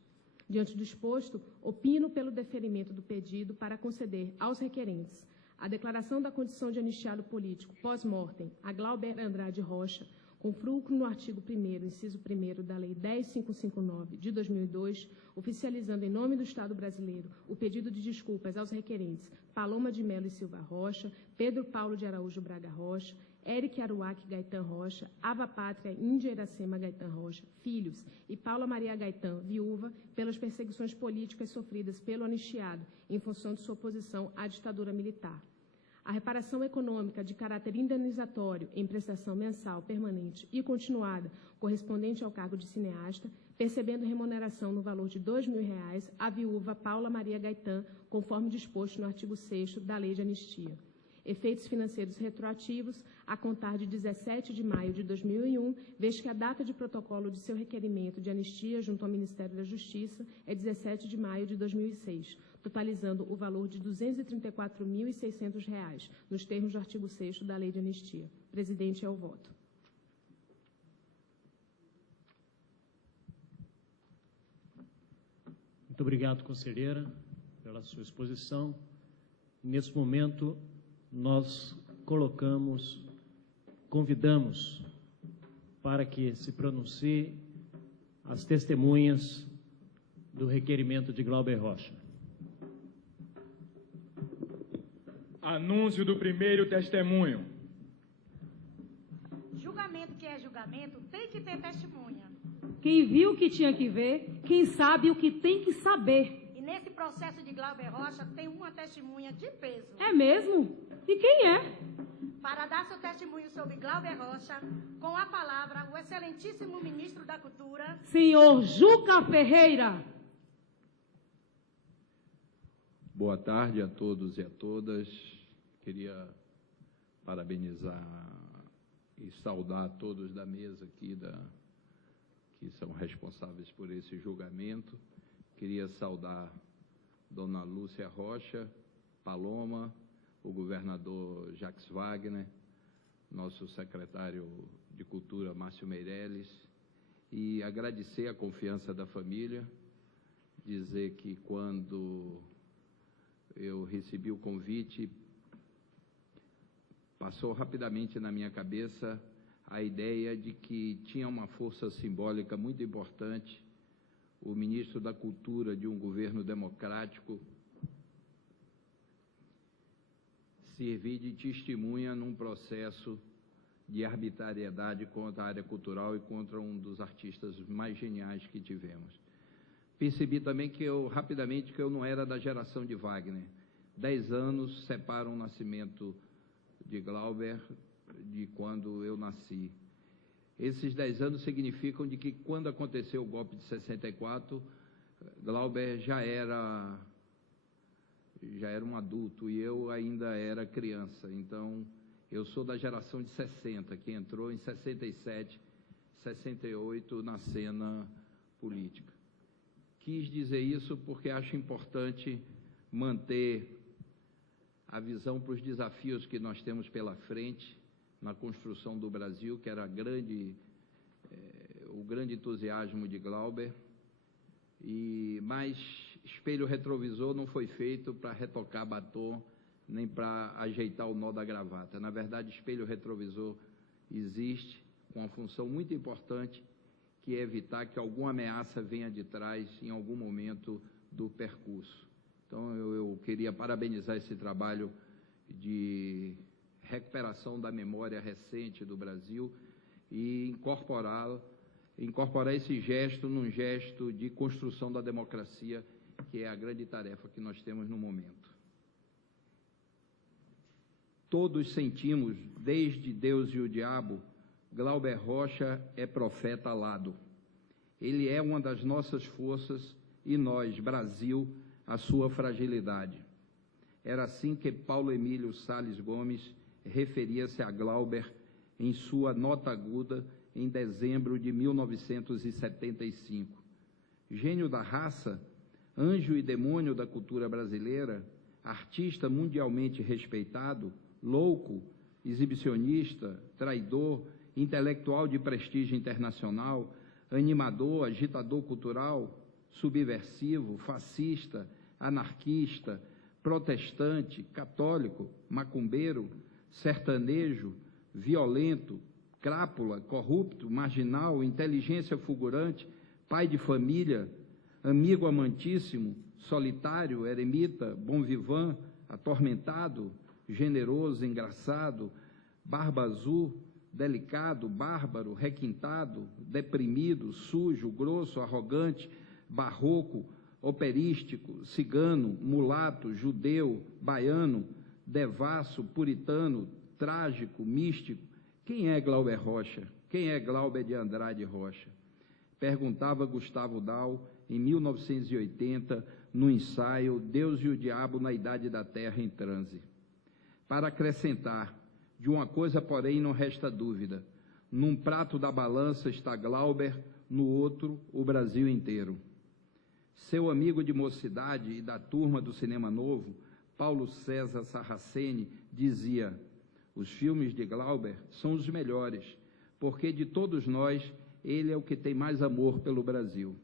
Diante do exposto, opino pelo deferimento do pedido para conceder aos requerentes a declaração da condição de anistiado político pós-mortem a Glauber Andrade Rocha, com fulcro no artigo 1º, inciso 1º da Lei 10.559 de 2002, oficializando em nome do Estado brasileiro o pedido de desculpas aos requerentes Paloma de Melo e Silva Rocha, Pedro Paulo de Araújo Braga Rocha, Eric Aruac Gaetan Rocha, Ava Pátria Índia Iracema Gaetan Rocha, filhos, e Paula Maria Gaetan, viúva, pelas perseguições políticas sofridas pelo anistiado em função de sua oposição à ditadura militar. A reparação econômica de caráter indenizatório em prestação mensal, permanente e continuada, correspondente ao cargo de cineasta, percebendo remuneração no valor de R$ 2.000 à viúva Paula Maria Gaetan, conforme disposto no artigo 6º da Lei de Anistia. Efeitos financeiros retroativos a contar de 17 de maio de 2001, vez que a data de protocolo de seu requerimento de anistia junto ao Ministério da Justiça é 17 de maio de 2006, totalizando o valor de R$ 234.600, nos termos do artigo 6º da Lei de Anistia. Presidente, é o voto. Muito obrigado, conselheira, pela sua exposição. Nesse momento, nós convidamos para que se pronuncie as testemunhas do requerimento de Glauber Rocha. Anúncio do primeiro testemunho. Julgamento que é julgamento tem que ter testemunha. Quem viu o que tinha que ver, quem sabe o que tem que saber. E nesse processo de Glauber Rocha tem uma testemunha de peso. É mesmo? E quem é? Para dar seu testemunho sobre Glauber Rocha, com a palavra, o excelentíssimo ministro da Cultura, senhor Juca Ferreira. Boa tarde a todos e a todas. Queria parabenizar e saudar todos da mesa aqui que são responsáveis por esse julgamento. Queria saudar Dona Lúcia Rocha, Paloma, o governador Jacques Wagner, nosso secretário de Cultura, Márcio Meirelles, e agradecer a confiança da família, dizer que quando eu recebi o convite, passou rapidamente na minha cabeça a ideia de que tinha uma força simbólica muito importante o ministro da Cultura de um governo democrático servir de testemunha num processo de arbitrariedade contra a área cultural e contra um dos artistas mais geniais que tivemos. Percebi também rapidamente que eu não era da geração de Wagner. 10 anos separam o nascimento de Glauber de quando eu nasci. Esses 10 anos significam de que quando aconteceu o golpe de 64, Glauber já era um adulto e eu ainda era criança. Então, eu sou da geração de 60, que entrou em 67, 68 na cena política. Quis dizer isso porque acho importante manter a visão para os desafios que nós temos pela frente na construção do Brasil, que era o grande entusiasmo de Glauber, mas espelho retrovisor não foi feito para retocar batom, nem para ajeitar o nó da gravata. Na verdade, espelho retrovisor existe com uma função muito importante, que é evitar que alguma ameaça venha de trás em algum momento do percurso. Então, eu queria parabenizar esse trabalho de recuperação da memória recente do Brasil e incorporar esse gesto num gesto de construção da democracia, que é a grande tarefa que nós temos no momento. Todos sentimos, desde Deus e o Diabo, Glauber Rocha é profeta alado. Ele é uma das nossas forças e nós, Brasil, a sua fragilidade. Era assim que Paulo Emílio Salles Gomes referia-se a Glauber em sua nota aguda em dezembro de 1975. Gênio da raça, anjo e demônio da cultura brasileira, artista mundialmente respeitado, louco, exibicionista, traidor, intelectual de prestígio internacional, animador, agitador cultural, subversivo, fascista, anarquista, protestante, católico, macumbeiro, sertanejo, violento, crápula, corrupto, marginal, inteligência fulgurante, pai de família, amigo amantíssimo, solitário, eremita, bom vivant, atormentado, generoso, engraçado, barba azul, delicado, bárbaro, requintado, deprimido, sujo, grosso, arrogante, barroco, operístico, cigano, mulato, judeu, baiano, devasso, puritano, trágico, místico. Quem é Glauber Rocha? Quem é Glauber de Andrade Rocha? Perguntava Gustavo Dal em 1980, no ensaio Deus e o Diabo na Idade da Terra em Transe. Para acrescentar, de uma coisa, porém, não resta dúvida: num prato da balança está Glauber, no outro, o Brasil inteiro. Seu amigo de mocidade e da turma do Cinema Novo, Paulo César Sarraceni, dizia: os filmes de Glauber são os melhores, porque de todos nós, ele é o que tem mais amor pelo Brasil.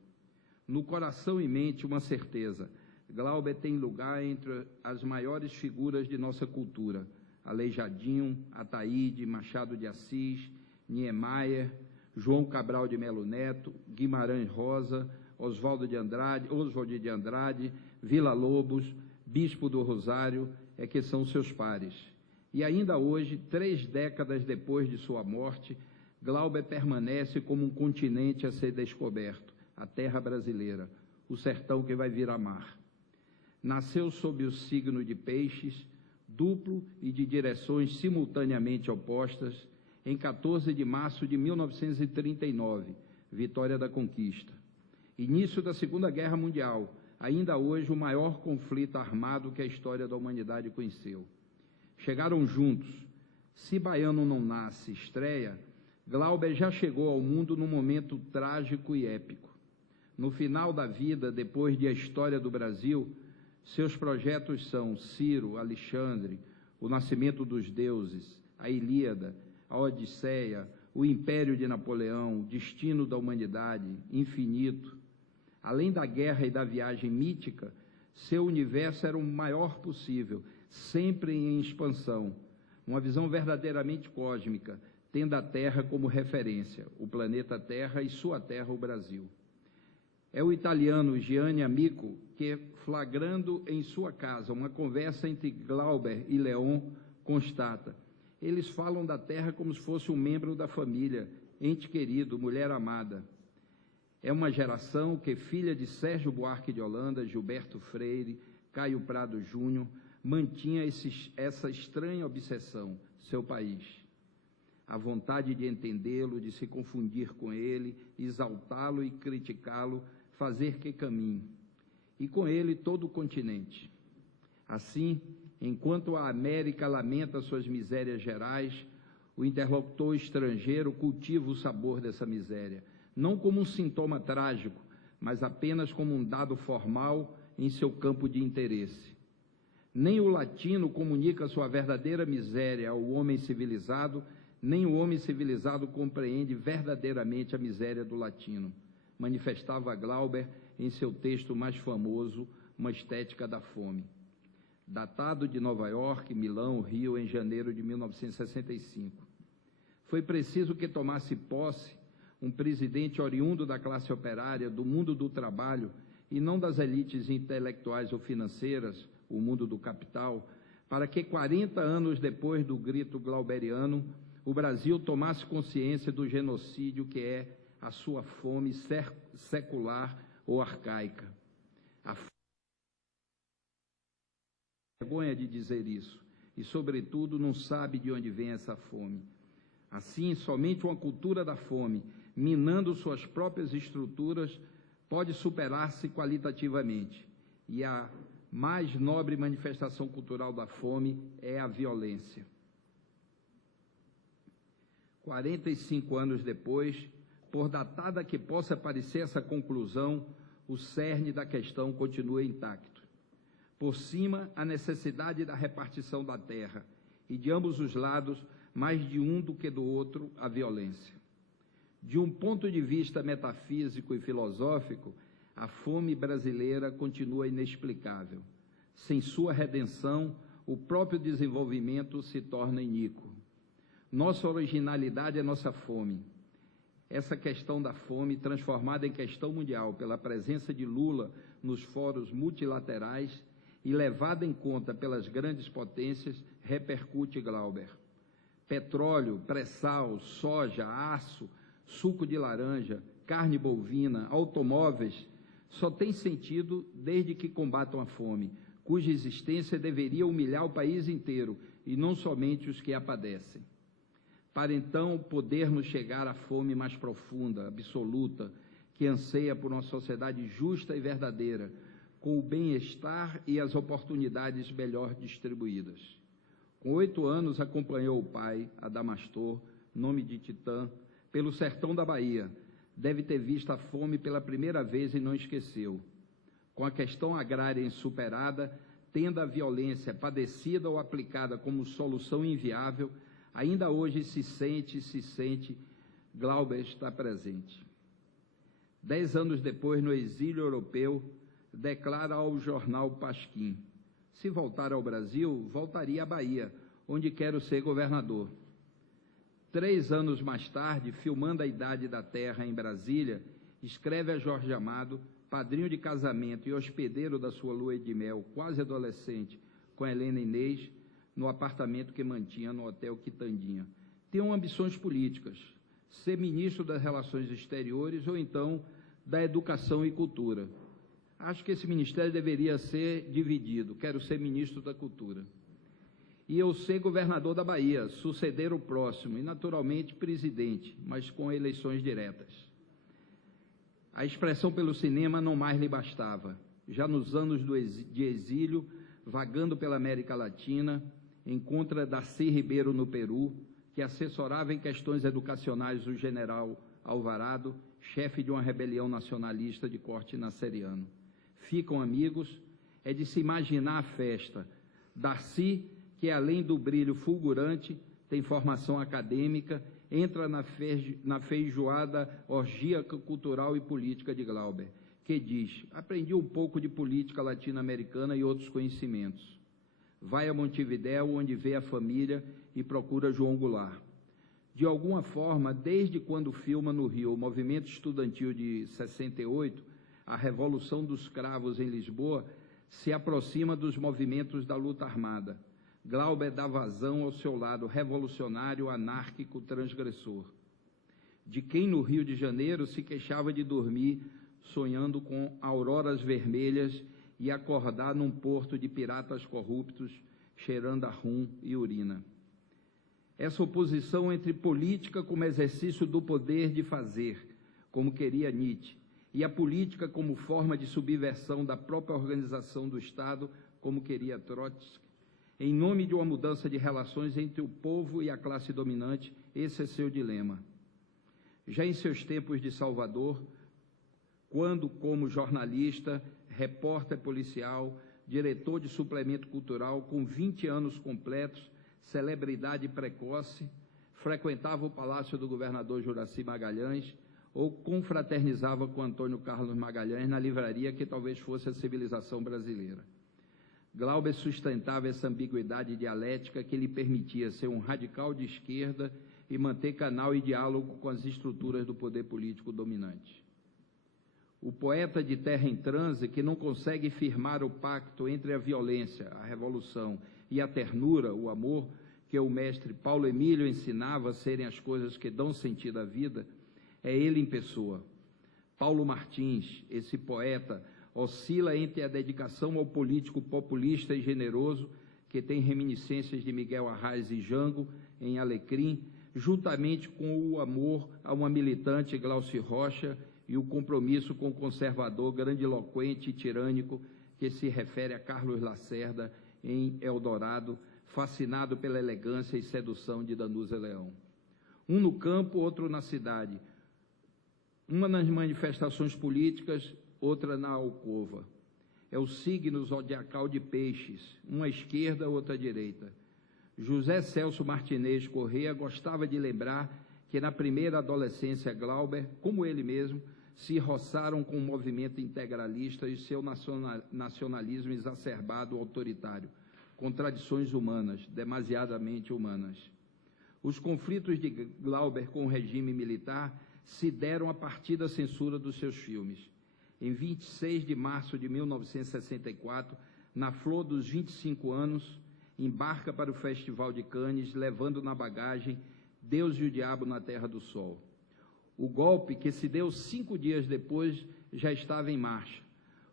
No coração e mente, uma certeza: Glauber tem lugar entre as maiores figuras de nossa cultura: Aleijadinho, Ataíde, Machado de Assis, Niemeyer, João Cabral de Melo Neto, Guimarães Rosa, Oswald de Andrade, Villa-Lobos, Bispo do Rosário, é que são seus pares. E ainda hoje, 3 décadas depois de sua morte, Glauber permanece como um continente a ser descoberto, a terra brasileira, o sertão que vai virar mar. Nasceu sob o signo de Peixes, duplo e de direções simultaneamente opostas, em 14 de março de 1939, vitória da conquista. Início da Segunda Guerra Mundial, ainda hoje o maior conflito armado que a história da humanidade conheceu. Chegaram juntos. Se Baiano não nasce, estreia, Glauber já chegou ao mundo num momento trágico e épico. No final da vida, depois de A História do Brasil, seus projetos são Ciro, Alexandre, O Nascimento dos Deuses, A Ilíada, A Odisseia, O Império de Napoleão, Destino da Humanidade, Infinito. Além da guerra e da viagem mítica, seu universo era o maior possível, sempre em expansão, uma visão verdadeiramente cósmica, tendo a Terra como referência, o planeta Terra e sua terra, o Brasil. É o italiano Gianni Amico que, flagrando em sua casa uma conversa entre Glauber e Leon, constata: eles falam da Terra como se fosse um membro da família, ente querido, mulher amada. É uma geração que, filha de Sérgio Buarque de Holanda, Gilberto Freire, Caio Prado Júnior, mantinha essa estranha obsessão, seu país. A vontade de entendê-lo, de se confundir com ele, exaltá-lo e criticá-lo, fazer que caminhe. E com ele todo o continente. Assim, enquanto a América lamenta suas misérias gerais, o interlocutor estrangeiro cultiva o sabor dessa miséria, não como um sintoma trágico, mas apenas como um dado formal em seu campo de interesse. Nem o latino comunica sua verdadeira miséria ao homem civilizado, nem o homem civilizado compreende verdadeiramente a miséria do latino, manifestava Glauber em seu texto mais famoso, Uma Estética da Fome. Datado de Nova York, Milão, Rio, em janeiro de 1965. Foi preciso que tomasse posse um presidente oriundo da classe operária, do mundo do trabalho, e não das elites intelectuais ou financeiras, o mundo do capital, para que 40 anos depois do grito glauberiano, o Brasil tomasse consciência do genocídio que é a sua fome secular ou arcaica. A vergonha de dizer isso, e, sobretudo, não sabe de onde vem essa fome. Assim, somente uma cultura da fome, minando suas próprias estruturas, pode superar-se qualitativamente. E a mais nobre manifestação cultural da fome é a violência. 45 anos depois, por datada que possa parecer essa conclusão, o cerne da questão continua intacto. Por cima, a necessidade da repartição da terra, e de ambos os lados, mais de um do que do outro, a violência. De um ponto de vista metafísico e filosófico, a fome brasileira continua inexplicável. Sem sua redenção, o próprio desenvolvimento se torna iníquo. Nossa originalidade é nossa fome. Essa questão da fome, transformada em questão mundial pela presença de Lula nos fóruns multilaterais e levada em conta pelas grandes potências, repercute, Glauber. Petróleo, pré-sal, soja, aço, suco de laranja, carne bovina, automóveis, só tem sentido desde que combatam a fome, cuja existência deveria humilhar o país inteiro e não somente os que a padecem. Para então podermos chegar à fome mais profunda, absoluta, que anseia por uma sociedade justa e verdadeira, com o bem-estar e as oportunidades melhor distribuídas. Com 8 anos acompanhou o pai, Adamastor, nome de Titã, pelo sertão da Bahia. Deve ter visto a fome pela primeira vez e não esqueceu. Com a questão agrária insuperada, tendo a violência padecida ou aplicada como solução inviável, ainda hoje se sente, Glauber está presente. 10 anos depois, no exílio europeu, declara ao jornal Pasquim: se voltar ao Brasil, voltaria à Bahia, onde quero ser governador. 3 anos mais tarde, filmando a idade da terra em Brasília, escreve a Jorge Amado, padrinho de casamento e hospedeiro da sua lua de mel, quase adolescente, com Helena Inês, no apartamento que mantinha no Hotel Quitandinha. Tinham ambições políticas, ser ministro das Relações Exteriores ou então da Educação e Cultura. Acho que esse ministério deveria ser dividido, quero ser ministro da Cultura. E eu ser governador da Bahia, suceder o próximo e, naturalmente, presidente, mas com eleições diretas. A expressão pelo cinema não mais lhe bastava. Já nos anos de exílio, vagando pela América Latina, encontra Darcy Ribeiro no Peru, que assessorava em questões educacionais o general Alvarado, chefe de uma rebelião nacionalista de corte nasseriano. Ficam amigos, é de se imaginar a festa. Darcy, que além do brilho fulgurante, tem formação acadêmica, entra na feijoada orgíaca cultural e política de Glauber, que diz: aprendi um pouco de política latino-americana e outros conhecimentos. Vai a Montevidéu, onde vê a família e procura João Goulart. De alguma forma, desde quando filma no Rio o movimento estudantil de 68, a Revolução dos Cravos em Lisboa, se aproxima dos movimentos da luta armada. Glauber dá vazão ao seu lado revolucionário, anárquico, transgressor. De quem no Rio de Janeiro se queixava de dormir sonhando com auroras vermelhas e acordar num porto de piratas corruptos, cheirando a rum e urina. Essa oposição entre política como exercício do poder de fazer, como queria Nietzsche, e a política como forma de subversão da própria organização do Estado, como queria Trotsky, em nome de uma mudança de relações entre o povo e a classe dominante, esse é seu dilema. Já em seus tempos de Salvador, quando, como jornalista, repórter policial, diretor de suplemento cultural, com 20 anos completos, celebridade precoce, frequentava o palácio do governador Juracy Magalhães ou confraternizava com Antônio Carlos Magalhães na livraria que talvez fosse a civilização brasileira. Glauber sustentava essa ambiguidade dialética que lhe permitia ser um radical de esquerda e manter canal e diálogo com as estruturas do poder político dominante. O poeta de terra em transe, que não consegue firmar o pacto entre a violência, a revolução, e a ternura, o amor, que o mestre Paulo Emílio ensinava a serem as coisas que dão sentido à vida, é ele em pessoa. Paulo Martins, esse poeta, oscila entre a dedicação ao político populista e generoso, que tem reminiscências de Miguel Arraes e Jango, em Alecrim, juntamente com o amor a uma militante, Glauci Rocha, e o compromisso com o conservador grandiloquente e tirânico que se refere a Carlos Lacerda em Eldorado, fascinado pela elegância e sedução de Danusa Leão. um no campo, outro na cidade, uma nas manifestações políticas, outra na alcova. É o signo zodiacal de Peixes, uma à esquerda, outra à direita. José Celso Martinez Corrêa gostava de lembrar que na primeira adolescência Glauber, como ele mesmo, se roçaram com o movimento integralista e seu nacionalismo exacerbado autoritário, com tradições humanas, demasiadamente humanas. Os conflitos de Glauber com o regime militar se deram a partir da censura dos seus filmes. Em 26 de março de 1964, na flor dos 25 anos, embarca para o Festival de Cannes, levando na bagagem Deus e o Diabo na Terra do Sol. O golpe, que se deu 5 dias depois, já estava em marcha.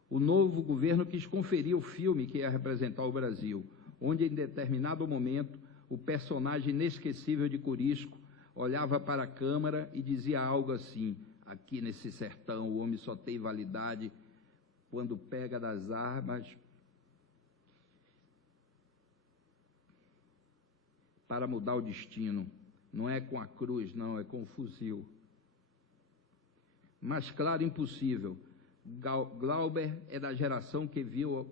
O novo governo quis conferir o filme que ia representar o Brasil, onde, em determinado momento, o personagem inesquecível de Corisco olhava para a câmara e dizia algo assim: aqui nesse sertão o homem só tem validade quando pega das armas para mudar o destino. Não é com a cruz, não, é com o fuzil. Mas, claro, impossível. Glauber é da geração que viu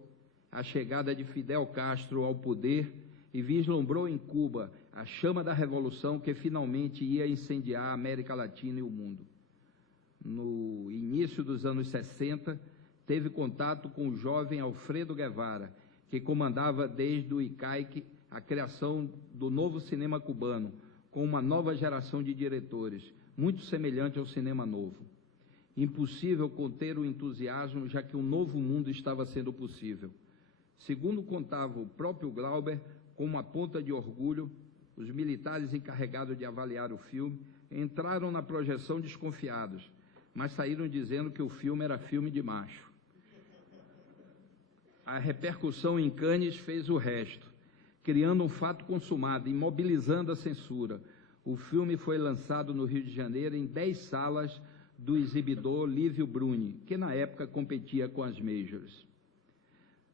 a chegada de Fidel Castro ao poder e vislumbrou em Cuba a chama da revolução que finalmente ia incendiar a América Latina e o mundo. No início dos anos 60, teve contato com o jovem Alfredo Guevara, que comandava desde o ICAIC a criação do novo cinema cubano, com uma nova geração de diretores, muito semelhante ao cinema novo. Impossível conter o entusiasmo, já que um novo mundo estava sendo possível. Segundo contava o próprio Glauber, com uma ponta de orgulho, os militares encarregados de avaliar o filme entraram na projeção desconfiados, mas saíram dizendo que o filme era filme de macho. A repercussão em Cannes fez o resto, criando um fato consumado, imobilizando a censura. O filme foi lançado no Rio de Janeiro em 10 salas do exibidor Lívio Bruni, que na época competia com as majors.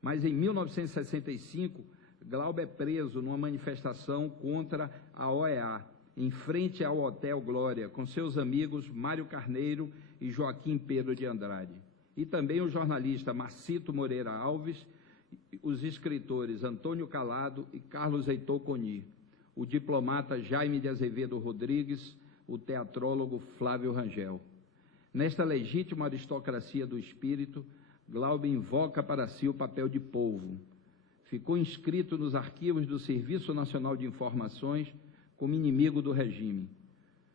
Mas em 1965, Glauber é preso numa manifestação contra a OEA, em frente ao Hotel Glória, com seus amigos Mário Carneiro e Joaquim Pedro de Andrade. E também o jornalista Marcito Moreira Alves, os escritores Antônio Calado e Carlos Heitor Coni, o diplomata Jaime de Azevedo Rodrigues, o teatrólogo Flávio Rangel. Nesta legítima aristocracia do espírito, Glauber invoca para si o papel de polvo. Ficou inscrito nos arquivos do Serviço Nacional de Informações como inimigo do regime.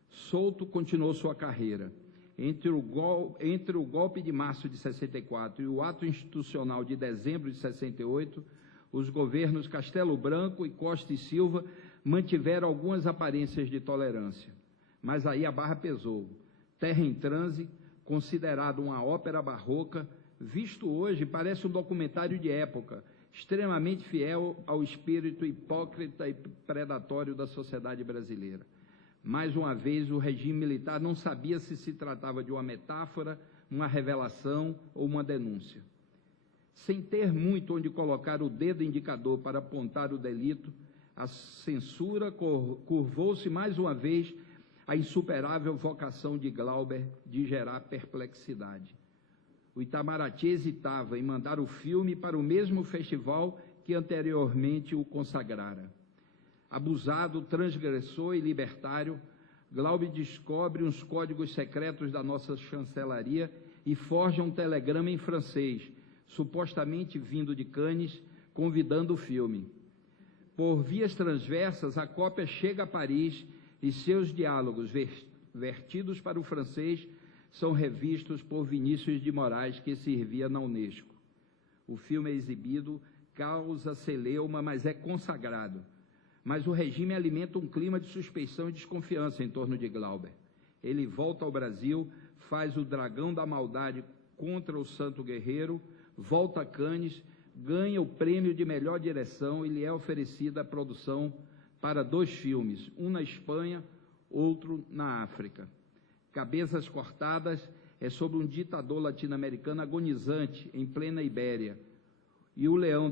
Solto, continuou sua carreira. Entre o golpe de março de 64 e o ato institucional de dezembro de 68, os governos Castelo Branco e Costa e Silva mantiveram algumas aparências de tolerância. Mas aí a barra pesou. Terra em Transe, considerado uma ópera barroca, visto hoje parece um documentário de época, extremamente fiel ao espírito hipócrita e predatório da sociedade brasileira. Mais uma vez, o regime militar não sabia se tratava de uma metáfora, uma revelação ou uma denúncia. Sem ter muito onde colocar o dedo indicador para apontar o delito, a censura curvou-se mais uma vez à insuperável vocação de Glauber de gerar perplexidade. O Itamaraty hesitava em mandar o filme para o mesmo festival que anteriormente o consagrara. Abusado, transgressor e libertário, Glauber descobre uns códigos secretos da nossa chancelaria e forja um telegrama em francês, supostamente vindo de Cannes, convidando o filme. Por vias transversas, a cópia chega a Paris e seus diálogos, vertidos para o francês, são revistos por Vinícius de Moraes, que servia na Unesco. O filme é exibido, causa celeuma, mas é consagrado. Mas o regime alimenta um clima de suspeição e desconfiança em torno de Glauber. Ele volta ao Brasil, faz o Dragão da Maldade contra o Santo Guerreiro, volta a Cannes, ganha o prêmio de melhor direção e lhe é oferecida a produção para 2 filmes, um na Espanha, outro na África. Cabeças Cortadas é sobre um ditador latino-americano agonizante em plena Ibéria, e o Leão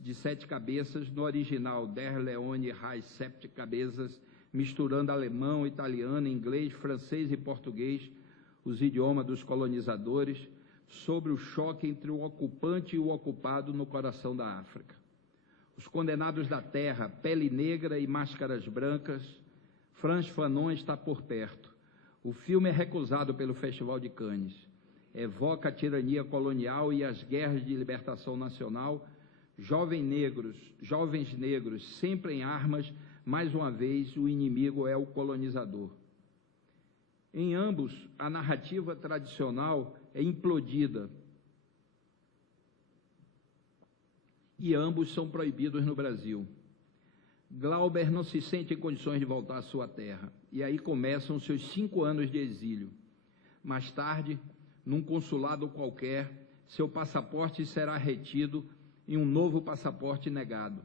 de 7 Cabeças, no original Der Leone Rai Sept Cabeças, misturando alemão, italiano, inglês, francês e português, os idiomas dos colonizadores, sobre o choque entre o ocupante e o ocupado no coração da África. Os Condenados da Terra, Pele Negra e Máscaras Brancas, Frantz Fanon está por perto. O filme é recusado pelo Festival de Cannes. Evoca a tirania colonial e as guerras de libertação nacional. Jovens negros sempre em armas, mais uma vez o inimigo é o colonizador. Em ambos, a narrativa tradicional é implodida e ambos são proibidos no Brasil. Glauber não se sente em condições de voltar à sua terra, e aí começam seus 5 anos de exílio. Mais tarde, num consulado qualquer, seu passaporte será retido e um novo passaporte negado.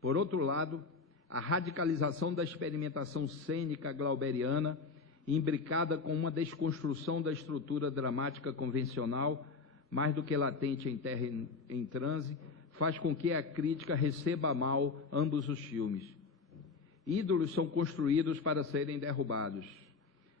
Por outro lado, a radicalização da experimentação cênica glauberiana, imbricada com uma desconstrução da estrutura dramática convencional, mais do que latente em Terra em Transe, faz com que a crítica receba mal ambos os filmes. Ídolos são construídos para serem derrubados.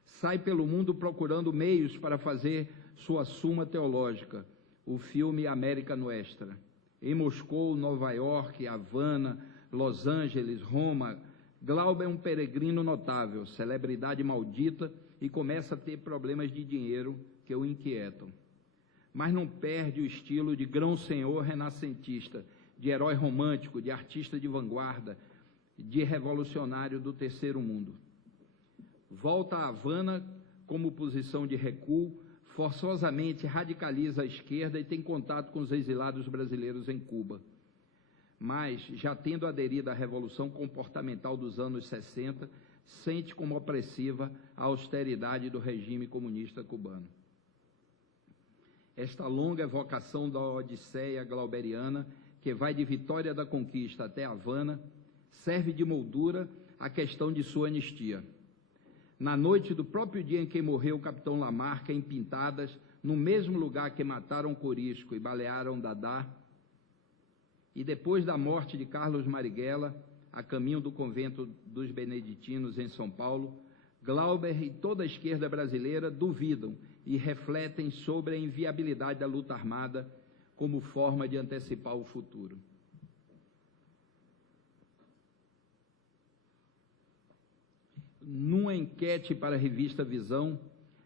Sai pelo mundo procurando meios para fazer sua suma teológica, o filme América Nuestra. Em Moscou, Nova York, Havana, Los Angeles, Roma, Glauber é um peregrino notável, celebridade maldita, e começa a ter problemas de dinheiro que o inquietam. Mas não perde o estilo de grão-senhor renascentista, de herói romântico, de artista de vanguarda, de revolucionário do terceiro mundo. Volta a Havana como posição de recuo, forçosamente radicaliza a esquerda e tem contato com os exilados brasileiros em Cuba. Mas, já tendo aderido à revolução comportamental dos anos 60, sente como opressiva a austeridade do regime comunista cubano. Esta longa evocação da odisseia glauberiana, que vai de Vitória da Conquista até Havana, serve de moldura à questão de sua anistia. Na noite do próprio dia em que morreu o capitão Lamarca, em Pintadas, no mesmo lugar que mataram Corisco e balearam Dadá, e depois da morte de Carlos Marighella, a caminho do convento dos beneditinos em São Paulo, Glauber e toda a esquerda brasileira duvidam e refletem sobre a inviabilidade da luta armada como forma de antecipar o futuro. Numa enquete para a revista Visão,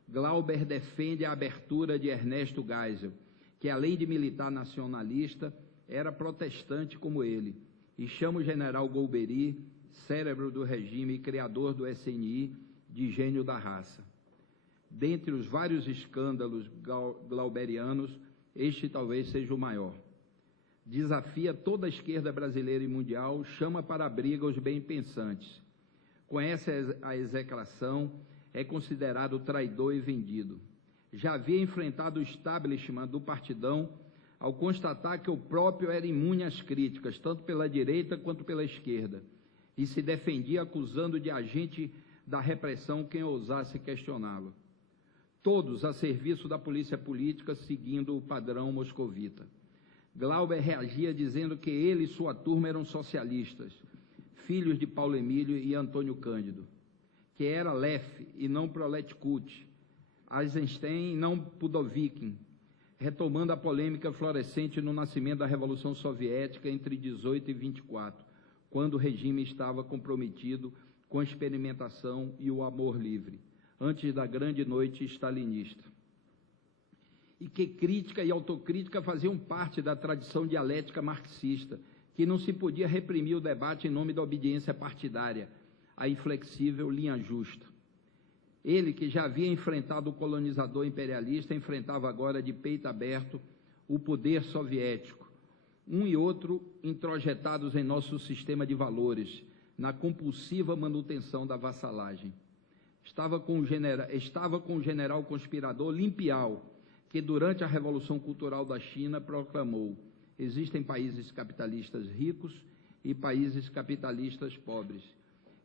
Glauber defende a abertura de Ernesto Geisel, que além de militar nacionalista, era protestante como ele, e chama o general Golbery, cérebro do regime e criador do SNI, de gênio da raça. Dentre os vários escândalos glauberianos, este talvez seja o maior. Desafia toda a esquerda brasileira e mundial, chama para a briga os bem-pensantes. Conhece a execração, é considerado traidor e vendido. Já havia enfrentado o establishment do partidão ao constatar que o próprio era imune às críticas, tanto pela direita quanto pela esquerda, e se defendia acusando de agente da repressão quem ousasse questioná-lo. Todos a serviço da polícia política, seguindo o padrão moscovita. Glauber reagia dizendo que ele e sua turma eram socialistas, filhos de Paulo Emílio e Antônio Cândido, que era Lef e não Proletkut, Eisenstein e não Pudovikin, retomando a polêmica florescente no nascimento da Revolução Soviética entre 18 e 24, quando o regime estava comprometido com a experimentação e o amor livre, antes da grande noite stalinista. E que crítica e autocrítica faziam parte da tradição dialética marxista, que não se podia reprimir o debate em nome da obediência partidária, a inflexível linha justa. Ele, que já havia enfrentado o colonizador imperialista, enfrentava agora de peito aberto o poder soviético, um e outro introjetados em nosso sistema de valores, na compulsiva manutenção da vassalagem. Estava com o general conspirador Limpiao, que durante a Revolução Cultural da China proclamou: existem países capitalistas ricos e países capitalistas pobres.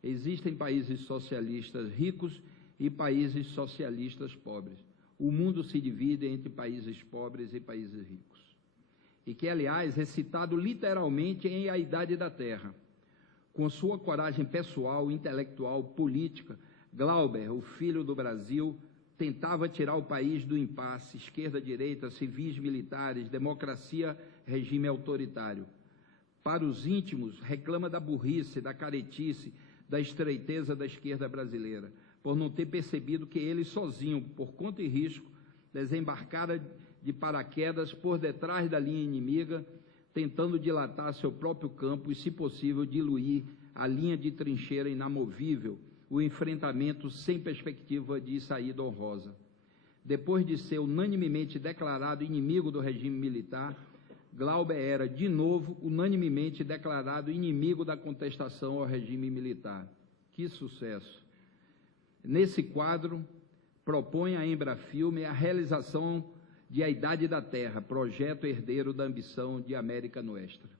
Existem países socialistas ricos e países socialistas pobres. O mundo se divide entre países pobres e países ricos. E que, aliás, é citado literalmente em A Idade da Terra. Com sua coragem pessoal, intelectual, política, Glauber, o filho do Brasil, tentava tirar o país do impasse, esquerda-direita, civis militares, democracia, regime autoritário. Para os íntimos, reclama da burrice, da caretice, da estreiteza da esquerda brasileira, por não ter percebido que ele sozinho, por conta e risco, desembarcara de paraquedas por detrás da linha inimiga, tentando dilatar seu próprio campo e, se possível, diluir a linha de trincheira inamovível, o enfrentamento sem perspectiva de saída honrosa. Depois de ser unanimemente declarado inimigo do regime militar, Glauber era, de novo, unanimemente declarado inimigo da contestação ao regime militar. Que sucesso! Nesse quadro, propõe a Embrafilme a realização de A Idade da Terra, projeto herdeiro da ambição de América Nuestra.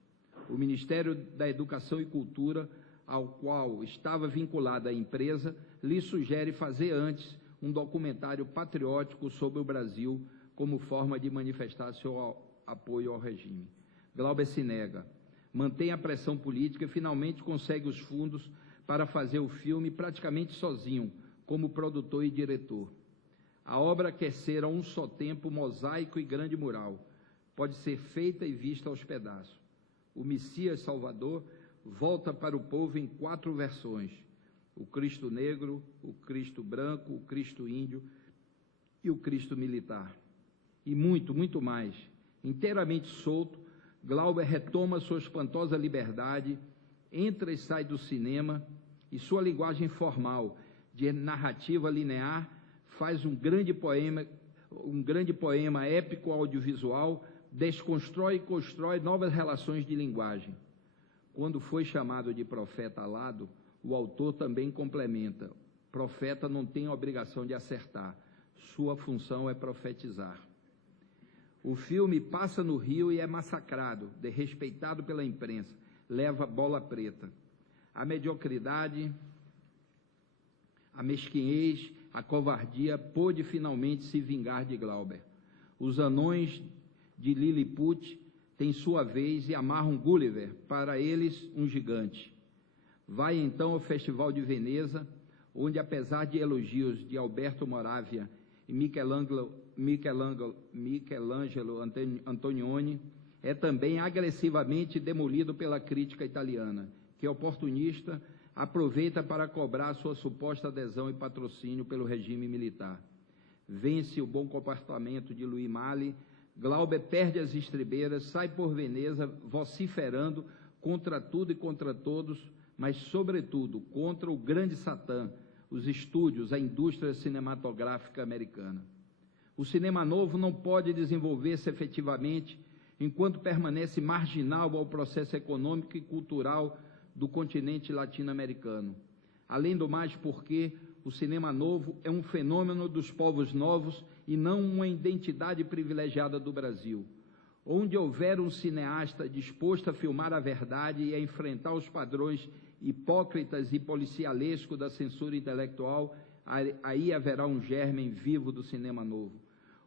O Ministério da Educação e Cultura, ao qual estava vinculada a empresa, lhe sugere fazer antes um documentário patriótico sobre o Brasil como forma de manifestar seu apoio ao regime. Glauber se nega, mantém a pressão política e finalmente consegue os fundos para fazer o filme praticamente sozinho, como produtor e diretor. A obra quer ser a um só tempo mosaico e grande mural. Pode ser feita e vista aos pedaços. O Messias Salvador volta para o povo em 4 versões: o Cristo negro, o Cristo branco, o Cristo índio e o Cristo militar. E muito, muito mais. Inteiramente solto, Glauber retoma sua espantosa liberdade, entra e sai do cinema, e sua linguagem formal, de narrativa linear, faz um grande poema épico audiovisual, desconstrói e constrói novas relações de linguagem. Quando foi chamado de profeta alado, o autor também complementa: profeta não tem a obrigação de acertar, sua função é profetizar. O filme passa no Rio e é massacrado, desrespeitado pela imprensa, leva bola preta. A mediocridade, a mesquinhez, a covardia pôde finalmente se vingar de Glauber. Os anões de Lilliput têm sua vez e amarram Gulliver, para eles um gigante. Vai então ao Festival de Veneza, onde, apesar de elogios de Alberto Moravia e Michelangelo Antonioni, é também agressivamente demolido pela crítica italiana, que, oportunista, aproveita para cobrar sua suposta adesão e patrocínio pelo regime militar. Vence o bom comportamento de Louis Malle, Glauber perde as estribeiras, sai por Veneza vociferando contra tudo e contra todos, mas, sobretudo, contra o grande Satã, os estúdios, a indústria cinematográfica americana. O cinema novo não pode desenvolver-se efetivamente enquanto permanece marginal ao processo econômico e cultural do continente latino-americano. Além do mais, porque o cinema novo é um fenômeno dos povos novos e não uma identidade privilegiada do Brasil. Onde houver um cineasta disposto a filmar a verdade e a enfrentar os padrões hipócritas e policialescos da censura intelectual, aí haverá um germe vivo do cinema novo.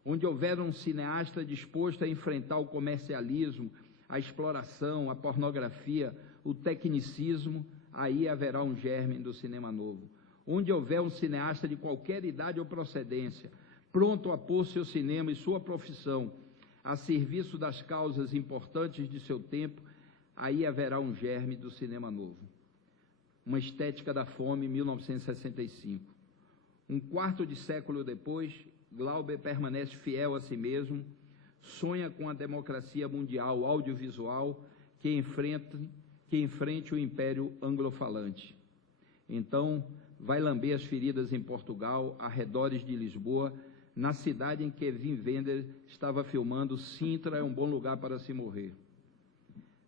Onde houver um cineasta disposto a enfrentar o comercialismo, a exploração, a pornografia, o tecnicismo, aí haverá um germe do cinema novo. Onde houver um cineasta de qualquer idade ou procedência, pronto a pôr seu cinema e sua profissão a serviço das causas importantes de seu tempo, aí haverá um germe do cinema novo. Uma Estética da Fome, 1965. Um quarto de século depois, Glauber permanece fiel a si mesmo, sonha com a democracia mundial audiovisual que enfrente o império anglofalante. Então, vai lamber as feridas em Portugal, arredores de Lisboa, na cidade em que Wim Wenders estava filmando Sintra é um bom lugar para se morrer.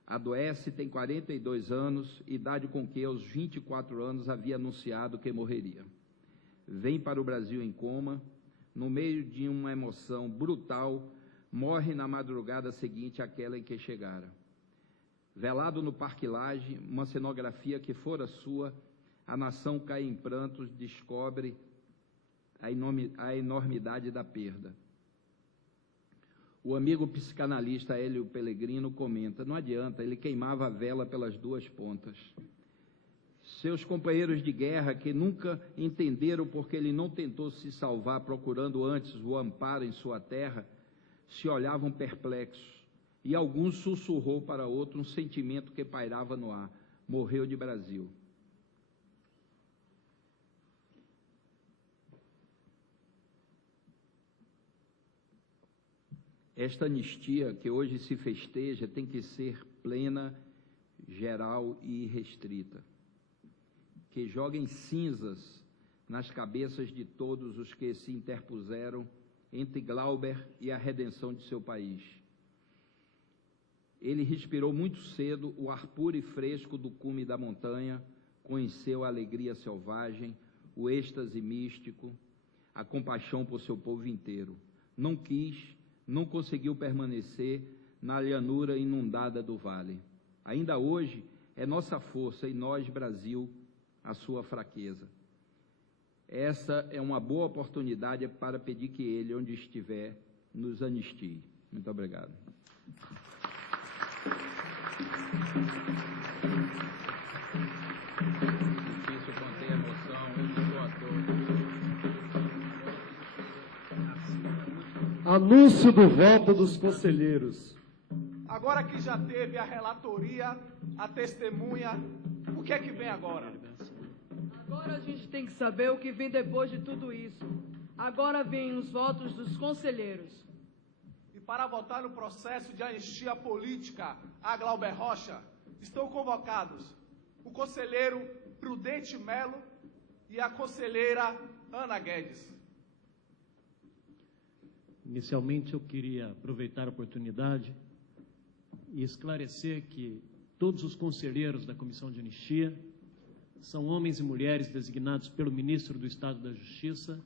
Adoece, tem 42 anos, idade com que aos 24 anos havia anunciado que morreria. Vem para o Brasil em coma, no meio de uma emoção brutal, morre na madrugada seguinte àquela em que chegara. Velado no Parque Lage, uma cenografia que fora sua, a nação cai em prantos, descobre a enormidade da perda. O amigo psicanalista Hélio Pellegrino comenta: não adianta, ele queimava a vela pelas duas pontas. Seus companheiros de guerra, que nunca entenderam porque ele não tentou se salvar procurando antes o amparo em sua terra, se olhavam perplexos, e alguns sussurrou para outro um sentimento que pairava no ar: morreu de Brasil. Esta anistia que hoje se festeja tem que ser plena, geral e irrestrita, que joguem cinzas nas cabeças de todos os que se interpuseram entre Glauber e a redenção de seu país. Ele respirou muito cedo o ar puro e fresco do cume da montanha, conheceu a alegria selvagem, o êxtase místico, a compaixão por seu povo inteiro. Não quis, não conseguiu permanecer na llanura inundada do vale. Ainda hoje é nossa força e nós, Brasil, a sua fraqueza. Essa é uma boa oportunidade para pedir que ele, onde estiver, nos anistie. Muito obrigado. Difícil conter a emoção, eu sou ator. Anúncio do voto dos conselheiros. Agora que já teve a relatoria, a testemunha, o que é que vem agora? Agora a gente tem que saber o que vem depois de tudo isso. Agora vêm os votos dos conselheiros. E para votar no processo de anistia política a Glauber Rocha, estão convocados o conselheiro Prudente Melo e a conselheira Ana Guedes. Inicialmente, eu queria aproveitar a oportunidade e esclarecer que todos os conselheiros da Comissão de Anistia são homens e mulheres designados pelo Ministro do Estado da Justiça,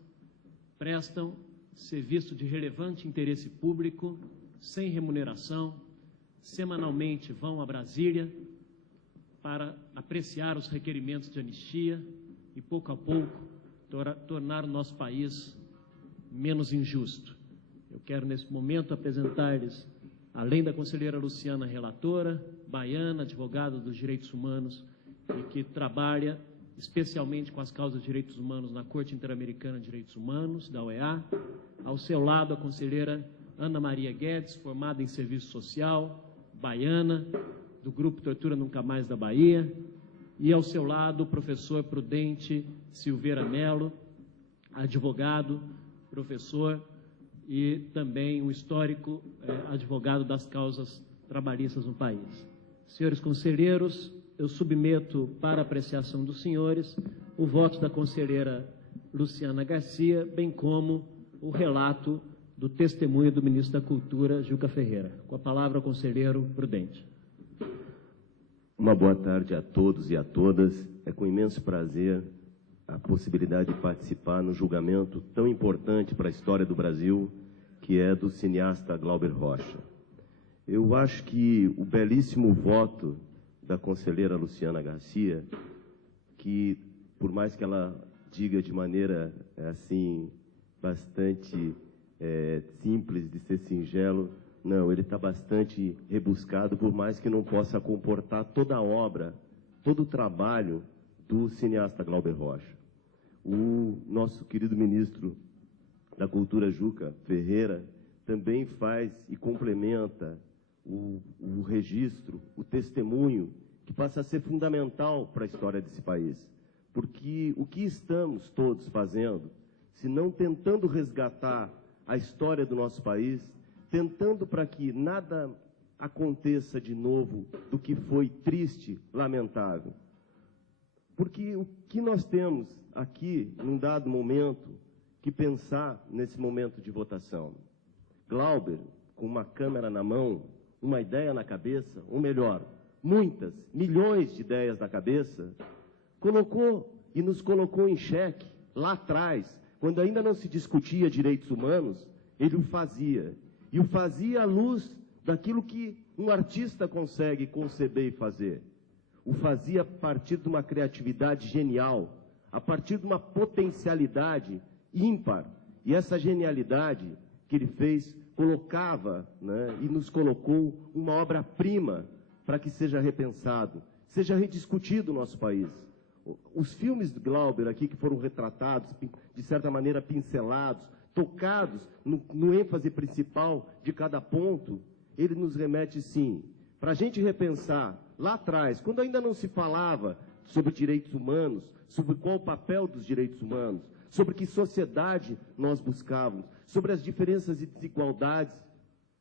prestam serviço de relevante interesse público, sem remuneração, semanalmente vão a Brasília para apreciar os requerimentos de anistia e, pouco a pouco, tornar o nosso país menos injusto. Eu quero, nesse momento, apresentar-lhes, além da conselheira Luciana, relatora, baiana, advogada dos direitos humanos, e que trabalha especialmente com as causas de direitos humanos na Corte Interamericana de Direitos Humanos, da OEA. Ao seu lado, a conselheira Ana Maria Guedes, formada em Serviço Social, baiana, do Grupo Tortura Nunca Mais da Bahia. E ao seu lado, o professor Prudente Silveira Melo, advogado, professor e também um histórico advogado das causas trabalhistas no país. Senhores conselheiros, eu submeto para apreciação dos senhores o voto da conselheira Luciana Garcia, bem como o relato do testemunho do ministro da Cultura, Juca Ferreira. Com a palavra, o conselheiro Prudente. Uma boa tarde a todos e a todas. É com imenso prazer a possibilidade de participar no julgamento tão importante para a história do Brasil, que é do cineasta Glauber Rocha. Eu acho que o belíssimo voto da conselheira Luciana Garcia, que, por mais que ela diga de maneira, assim, bastante simples, de ser singelo, não, ele está bastante rebuscado, por mais que não possa comportar toda a obra, todo o trabalho do cineasta Glauber Rocha. O nosso querido ministro da Cultura, Juca Ferreira, também faz e complementa o registro, o testemunho, que passa a ser fundamental para a história desse país. Porque o que estamos todos fazendo, se não tentando resgatar a história do nosso país, tentando para que nada aconteça de novo do que foi triste, lamentável. Porque o que nós temos aqui, num dado momento, que pensar nesse momento de votação? Glauber, com uma câmera na mão, uma ideia na cabeça, ou melhor, muitas, milhões de ideias na cabeça, colocou e nos colocou em xeque, lá atrás, quando ainda não se discutia direitos humanos, ele o fazia. E o fazia à luz daquilo que um artista consegue conceber e fazer. O fazia a partir de uma criatividade genial, a partir de uma potencialidade ímpar. E essa genialidade que ele fez colocava, né, e nos colocou uma obra-prima para que seja repensado, seja rediscutido o nosso país. Os filmes do Glauber aqui, que foram retratados, de certa maneira pincelados, tocados no ênfase principal de cada ponto, ele nos remete, sim, para a gente repensar lá atrás, quando ainda não se falava sobre direitos humanos, sobre qual o papel dos direitos humanos, sobre que sociedade nós buscávamos, sobre as diferenças e desigualdades,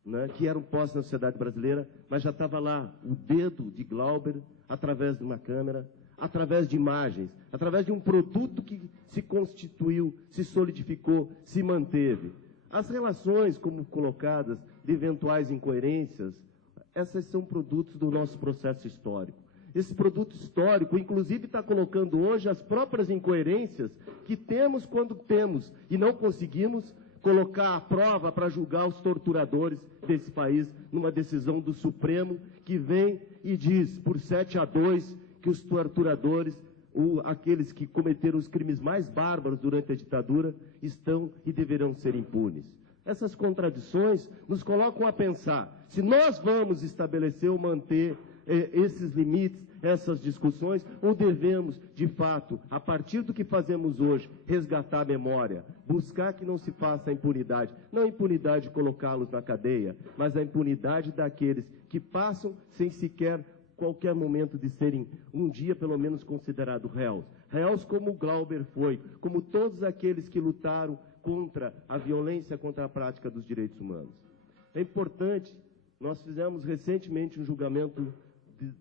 né, que eram postas na sociedade brasileira, mas já estava lá o dedo de Glauber, através de uma câmera, através de imagens, através de um produto que se constituiu, se solidificou, se manteve. As relações, como colocadas, de eventuais incoerências, essas são produtos do nosso processo histórico. Esse produto histórico, inclusive, está colocando hoje as próprias incoerências que temos quando temos e não conseguimos colocar à prova para julgar os torturadores desse país numa decisão do Supremo que vem e diz, por 7-2, que os torturadores, aqueles que cometeram os crimes mais bárbaros durante a ditadura, estão e deverão ser impunes. Essas contradições nos colocam a pensar, se nós vamos estabelecer ou manter esses limites, essas discussões, ou devemos, de fato, a partir do que fazemos hoje, resgatar a memória, buscar que não se faça a impunidade, não a impunidade de colocá-los na cadeia, mas a impunidade daqueles que passam sem sequer qualquer momento de serem, um dia pelo menos, considerados réus. Réus como o Glauber foi, como todos aqueles que lutaram contra a violência, contra a prática dos direitos humanos. É importante, nós fizemos recentemente um julgamento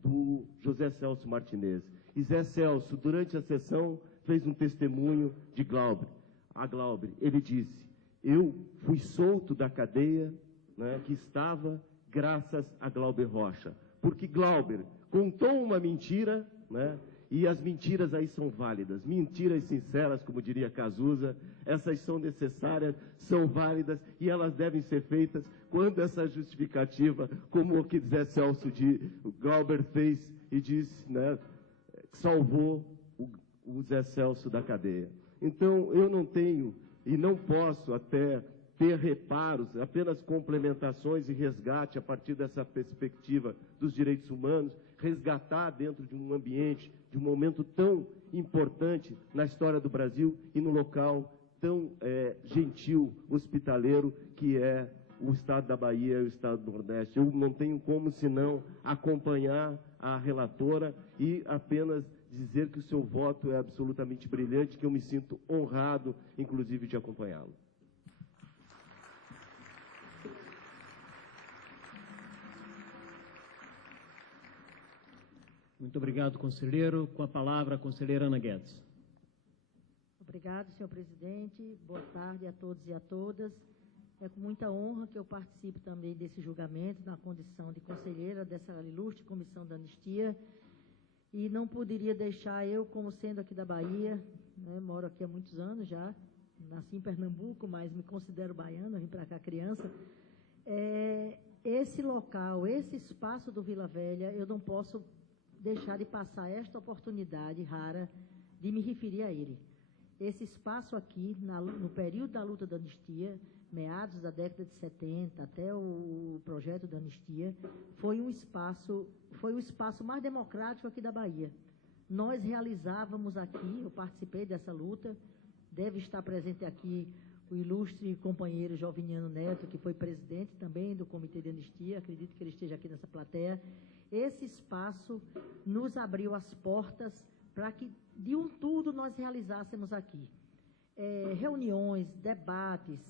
do José Celso Martinez. E Zé Celso, durante a sessão, fez um testemunho de Glauber. A Glauber, ele disse, eu fui solto da cadeia, né, que estava graças a Glauber Rocha. Porque Glauber contou uma mentira, né, e as mentiras aí são válidas. Mentiras sinceras, como diria Cazuza, essas são necessárias, são válidas e elas devem ser feitas quando essa justificativa, como o que Zé Celso Glauber fez e disse, né, salvou o Zé Celso da cadeia. Então, eu não tenho e não posso até ter reparos, apenas complementações e resgate a partir dessa perspectiva dos direitos humanos, resgatar dentro de um ambiente, de um momento tão importante na história do Brasil e no local tão gentil, hospitaleiro, que é o Estado da Bahia e o Estado do Nordeste. Eu não tenho como, senão, acompanhar a relatora e apenas dizer que o seu voto é absolutamente brilhante, que eu me sinto honrado, inclusive, de acompanhá-lo. Muito obrigado, conselheiro. Com a palavra, a conselheira Ana Guedes. Obrigado, senhor presidente. Boa tarde a todos e a todas. É com muita honra que eu participo também desse julgamento, na condição de conselheira dessa ilustre Comissão da Anistia. E não poderia deixar eu, como sendo aqui da Bahia, né, moro aqui há muitos anos já, nasci em Pernambuco, mas me considero baiana, vim para cá criança. Esse local, esse espaço do Vila Velha, eu não posso deixar de passar esta oportunidade rara de me referir a ele. Esse espaço aqui, no período da luta da anistia, meados da década de 70 até o projeto da anistia, foi o espaço mais democrático aqui da Bahia. Nós realizávamos aqui, eu participei dessa luta, deve estar presente aqui o ilustre companheiro Joviniano Neto, que foi presidente também do Comitê de Anistia, acredito que ele esteja aqui nessa plateia. Esse espaço nos abriu as portas para que de um tudo nós realizássemos aqui. Reuniões, debates,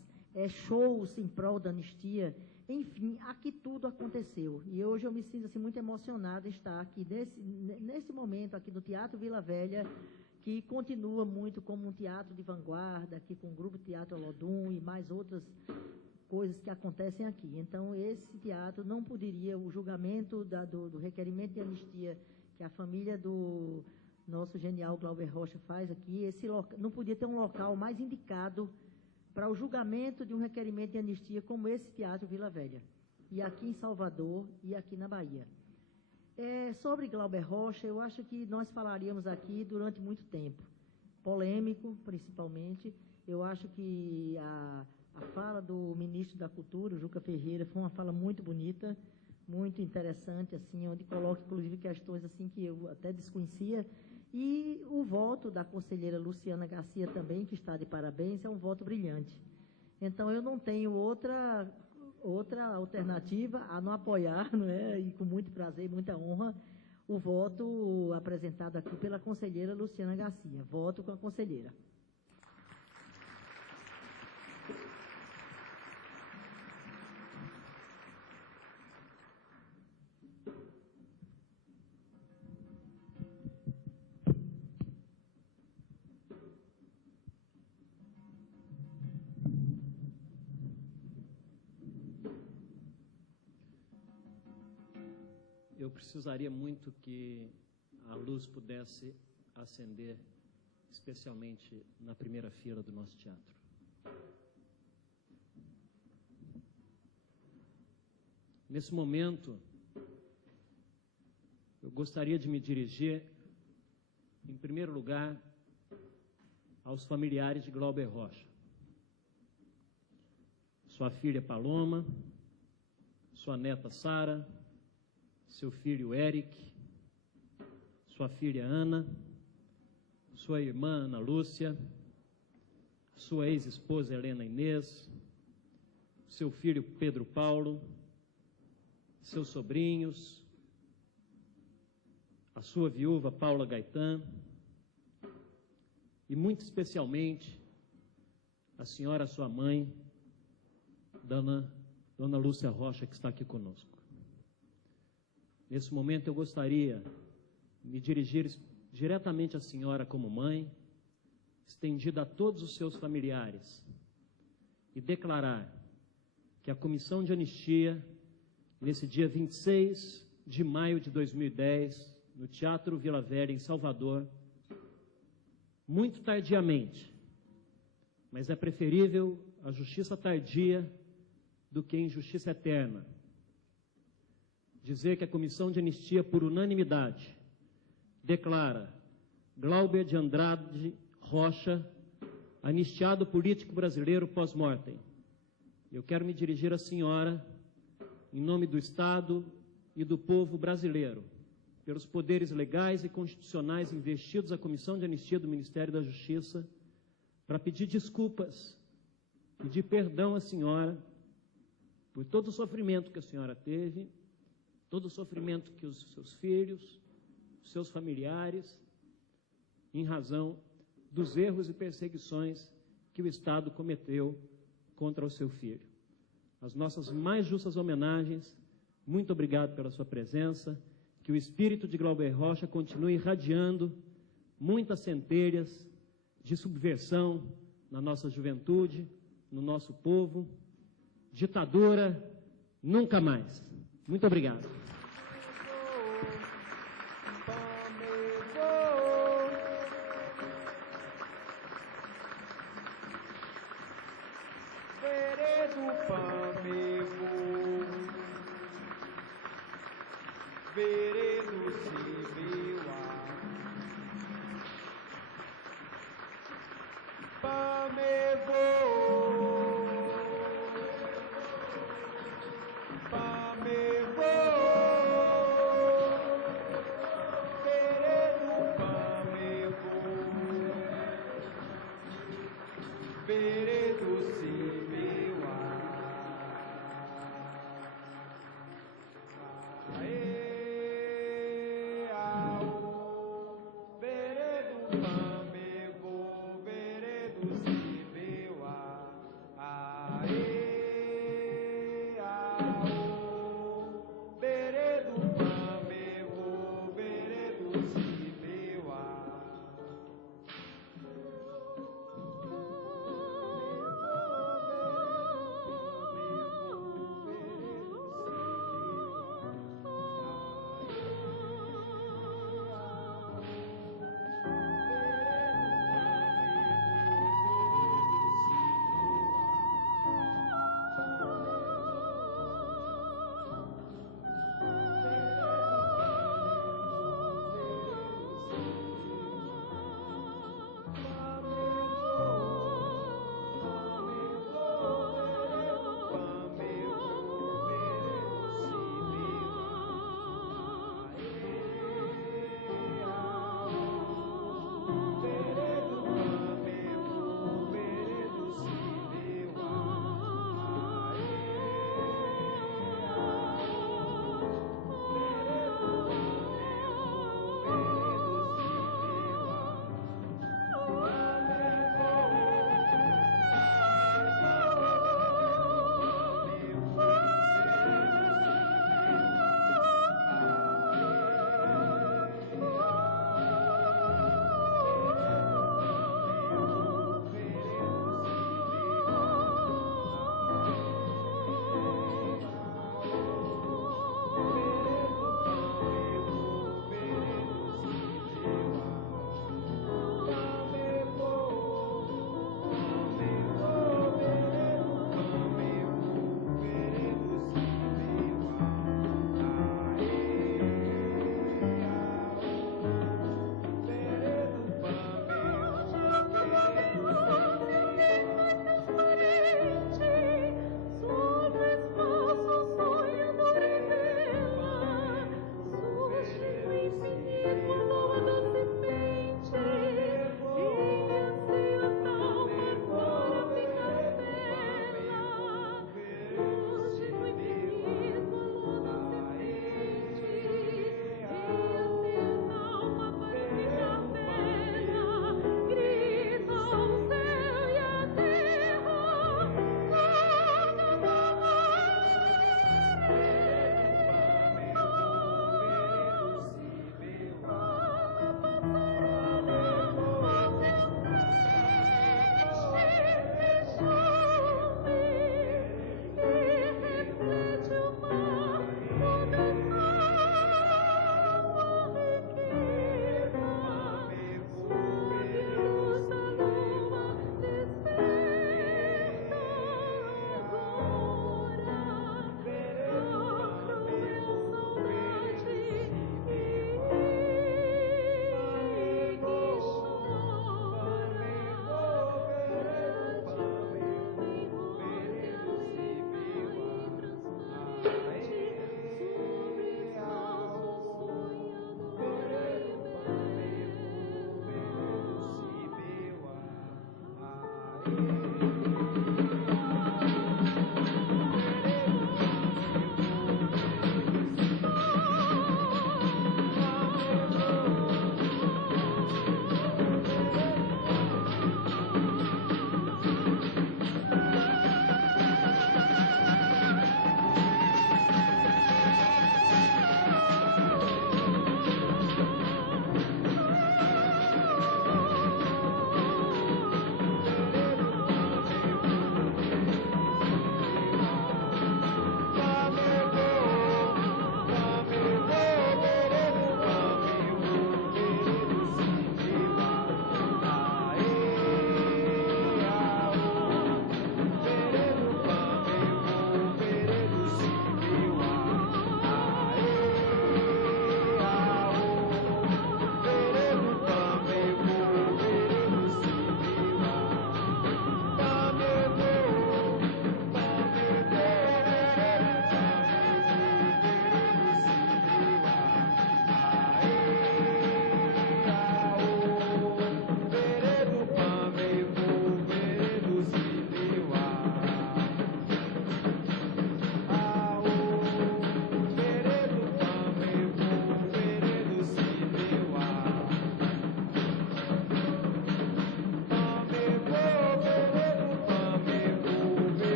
shows em prol da anistia, enfim, aqui tudo aconteceu. E hoje eu me sinto assim, muito emocionada de estar aqui nesse momento aqui no Teatro Vila Velha, que continua muito como um teatro de vanguarda, aqui com o Grupo Teatro Olodum e mais outras coisas que acontecem aqui. Então, esse teatro não poderia, o julgamento do requerimento de anistia que a família do nosso genial Glauber Rocha faz aqui, não podia ter um local mais indicado para o julgamento de um requerimento de anistia como esse Teatro Vila Velha, e aqui em Salvador e aqui na Bahia. Sobre Glauber Rocha, eu acho que nós falaríamos aqui durante muito tempo, polêmico principalmente. Eu acho que a fala do ministro da Cultura, o Juca Ferreira, foi uma fala muito bonita, muito interessante, assim, onde coloca, inclusive, questões assim, que eu até desconhecia, E o voto da conselheira Luciana Garcia também, que está de parabéns, é um voto brilhante. Então, eu não tenho outra alternativa a não apoiar, não é? E com muito prazer e muita honra, o voto apresentado aqui pela conselheira Luciana Garcia. Voto com a conselheira. Eu precisaria muito que a luz pudesse acender, especialmente na primeira fila do nosso teatro. Nesse momento, eu gostaria de me dirigir, em primeiro lugar, aos familiares de Glauber Rocha. Sua filha Paloma, sua neta Sara, seu filho Eric, sua filha Ana, sua irmã Ana Lúcia, sua ex-esposa Helena Inês, seu filho Pedro Paulo, seus sobrinhos, a sua viúva Paula Gaetan e, muito especialmente, a senhora, sua mãe, Dona Lúcia Rocha, que está aqui conosco. Nesse momento, eu gostaria de me dirigir diretamente à senhora como mãe, estendida a todos os seus familiares, e declarar que a Comissão de Anistia, nesse dia 26 de maio de 2010, no Teatro Vila Velha, em Salvador, muito tardiamente, mas é preferível a justiça tardia do que a injustiça eterna, dizer que a Comissão de Anistia, por unanimidade, declara Glauber de Andrade Rocha anistiado político brasileiro pós-mortem. Eu quero me dirigir à senhora, em nome do Estado e do povo brasileiro, pelos poderes legais e constitucionais investidos à Comissão de Anistia do Ministério da Justiça, para pedir desculpas, pedir perdão à senhora por todo o sofrimento que a senhora teve, todo o sofrimento que os seus filhos, os seus familiares, em razão dos erros e perseguições que o Estado cometeu contra o seu filho. As nossas mais justas homenagens, muito obrigado pela sua presença, que o espírito de Glauber Rocha continue irradiando muitas centelhas de subversão na nossa juventude, no nosso povo. Ditadura, nunca mais. Muito obrigado.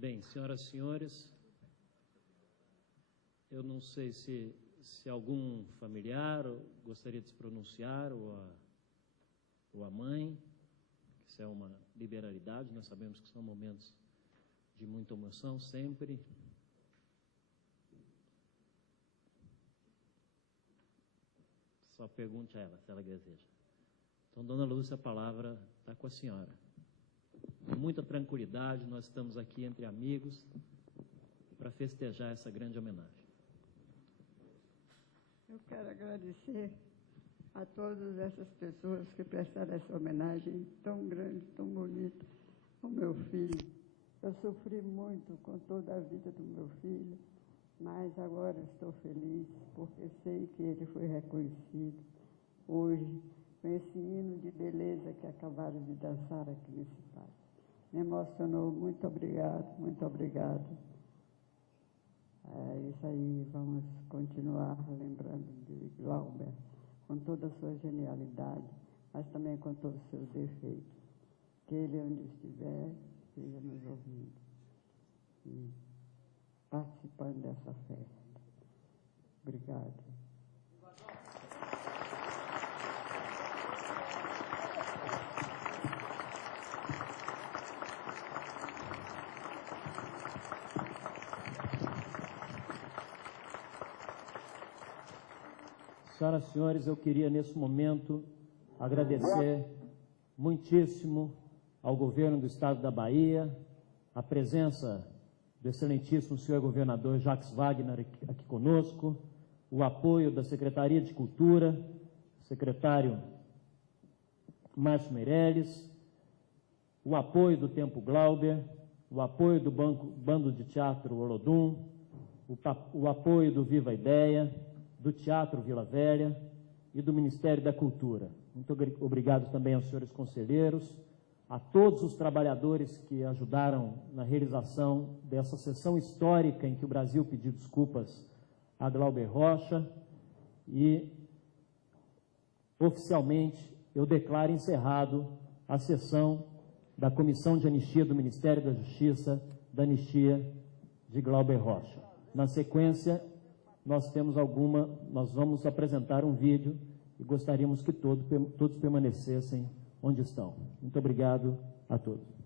Bem, senhoras e senhores, eu não sei se algum familiar gostaria de se pronunciar, ou a mãe, isso é uma liberalidade, nós sabemos que são momentos de muita emoção sempre. Só pergunte a ela, se ela deseja. Então, dona Lúcia, a palavra está com a senhora. Com muita tranquilidade, nós estamos aqui entre amigos para festejar essa grande homenagem. Eu quero agradecer a todas essas pessoas que prestaram essa homenagem tão grande, tão bonita ao meu filho. Eu sofri muito com toda a vida do meu filho, mas agora estou feliz porque sei que ele foi reconhecido hoje com esse hino de beleza que acabaram de dançar aqui nesse parque. Me emocionou, muito obrigado, muito obrigado. É isso aí, vamos continuar lembrando de Glauber, com toda a sua genialidade, mas também com todos os seus defeitos. Que ele, onde estiver, esteja nos ouvindo e participando dessa festa. Obrigado. Senhoras e senhores, eu queria nesse momento agradecer muitíssimo ao governo do Estado da Bahia, a presença do excelentíssimo senhor governador Jacques Wagner aqui conosco, o apoio da Secretaria de Cultura, secretário Márcio Meirelles, o apoio do Tempo Glauber, o apoio do Bando de Teatro Olodum, o apoio do Viva a Ideia, do Teatro Vila Velha e do Ministério da Cultura. Muito obrigado também aos senhores conselheiros, a todos os trabalhadores que ajudaram na realização dessa sessão histórica em que o Brasil pediu desculpas a Glauber Rocha e, oficialmente, eu declaro encerrado a sessão da Comissão de Anistia do Ministério da Justiça da anistia de Glauber Rocha. Na sequência, nós vamos apresentar um vídeo e gostaríamos que todos permanecessem onde estão. Muito obrigado a todos.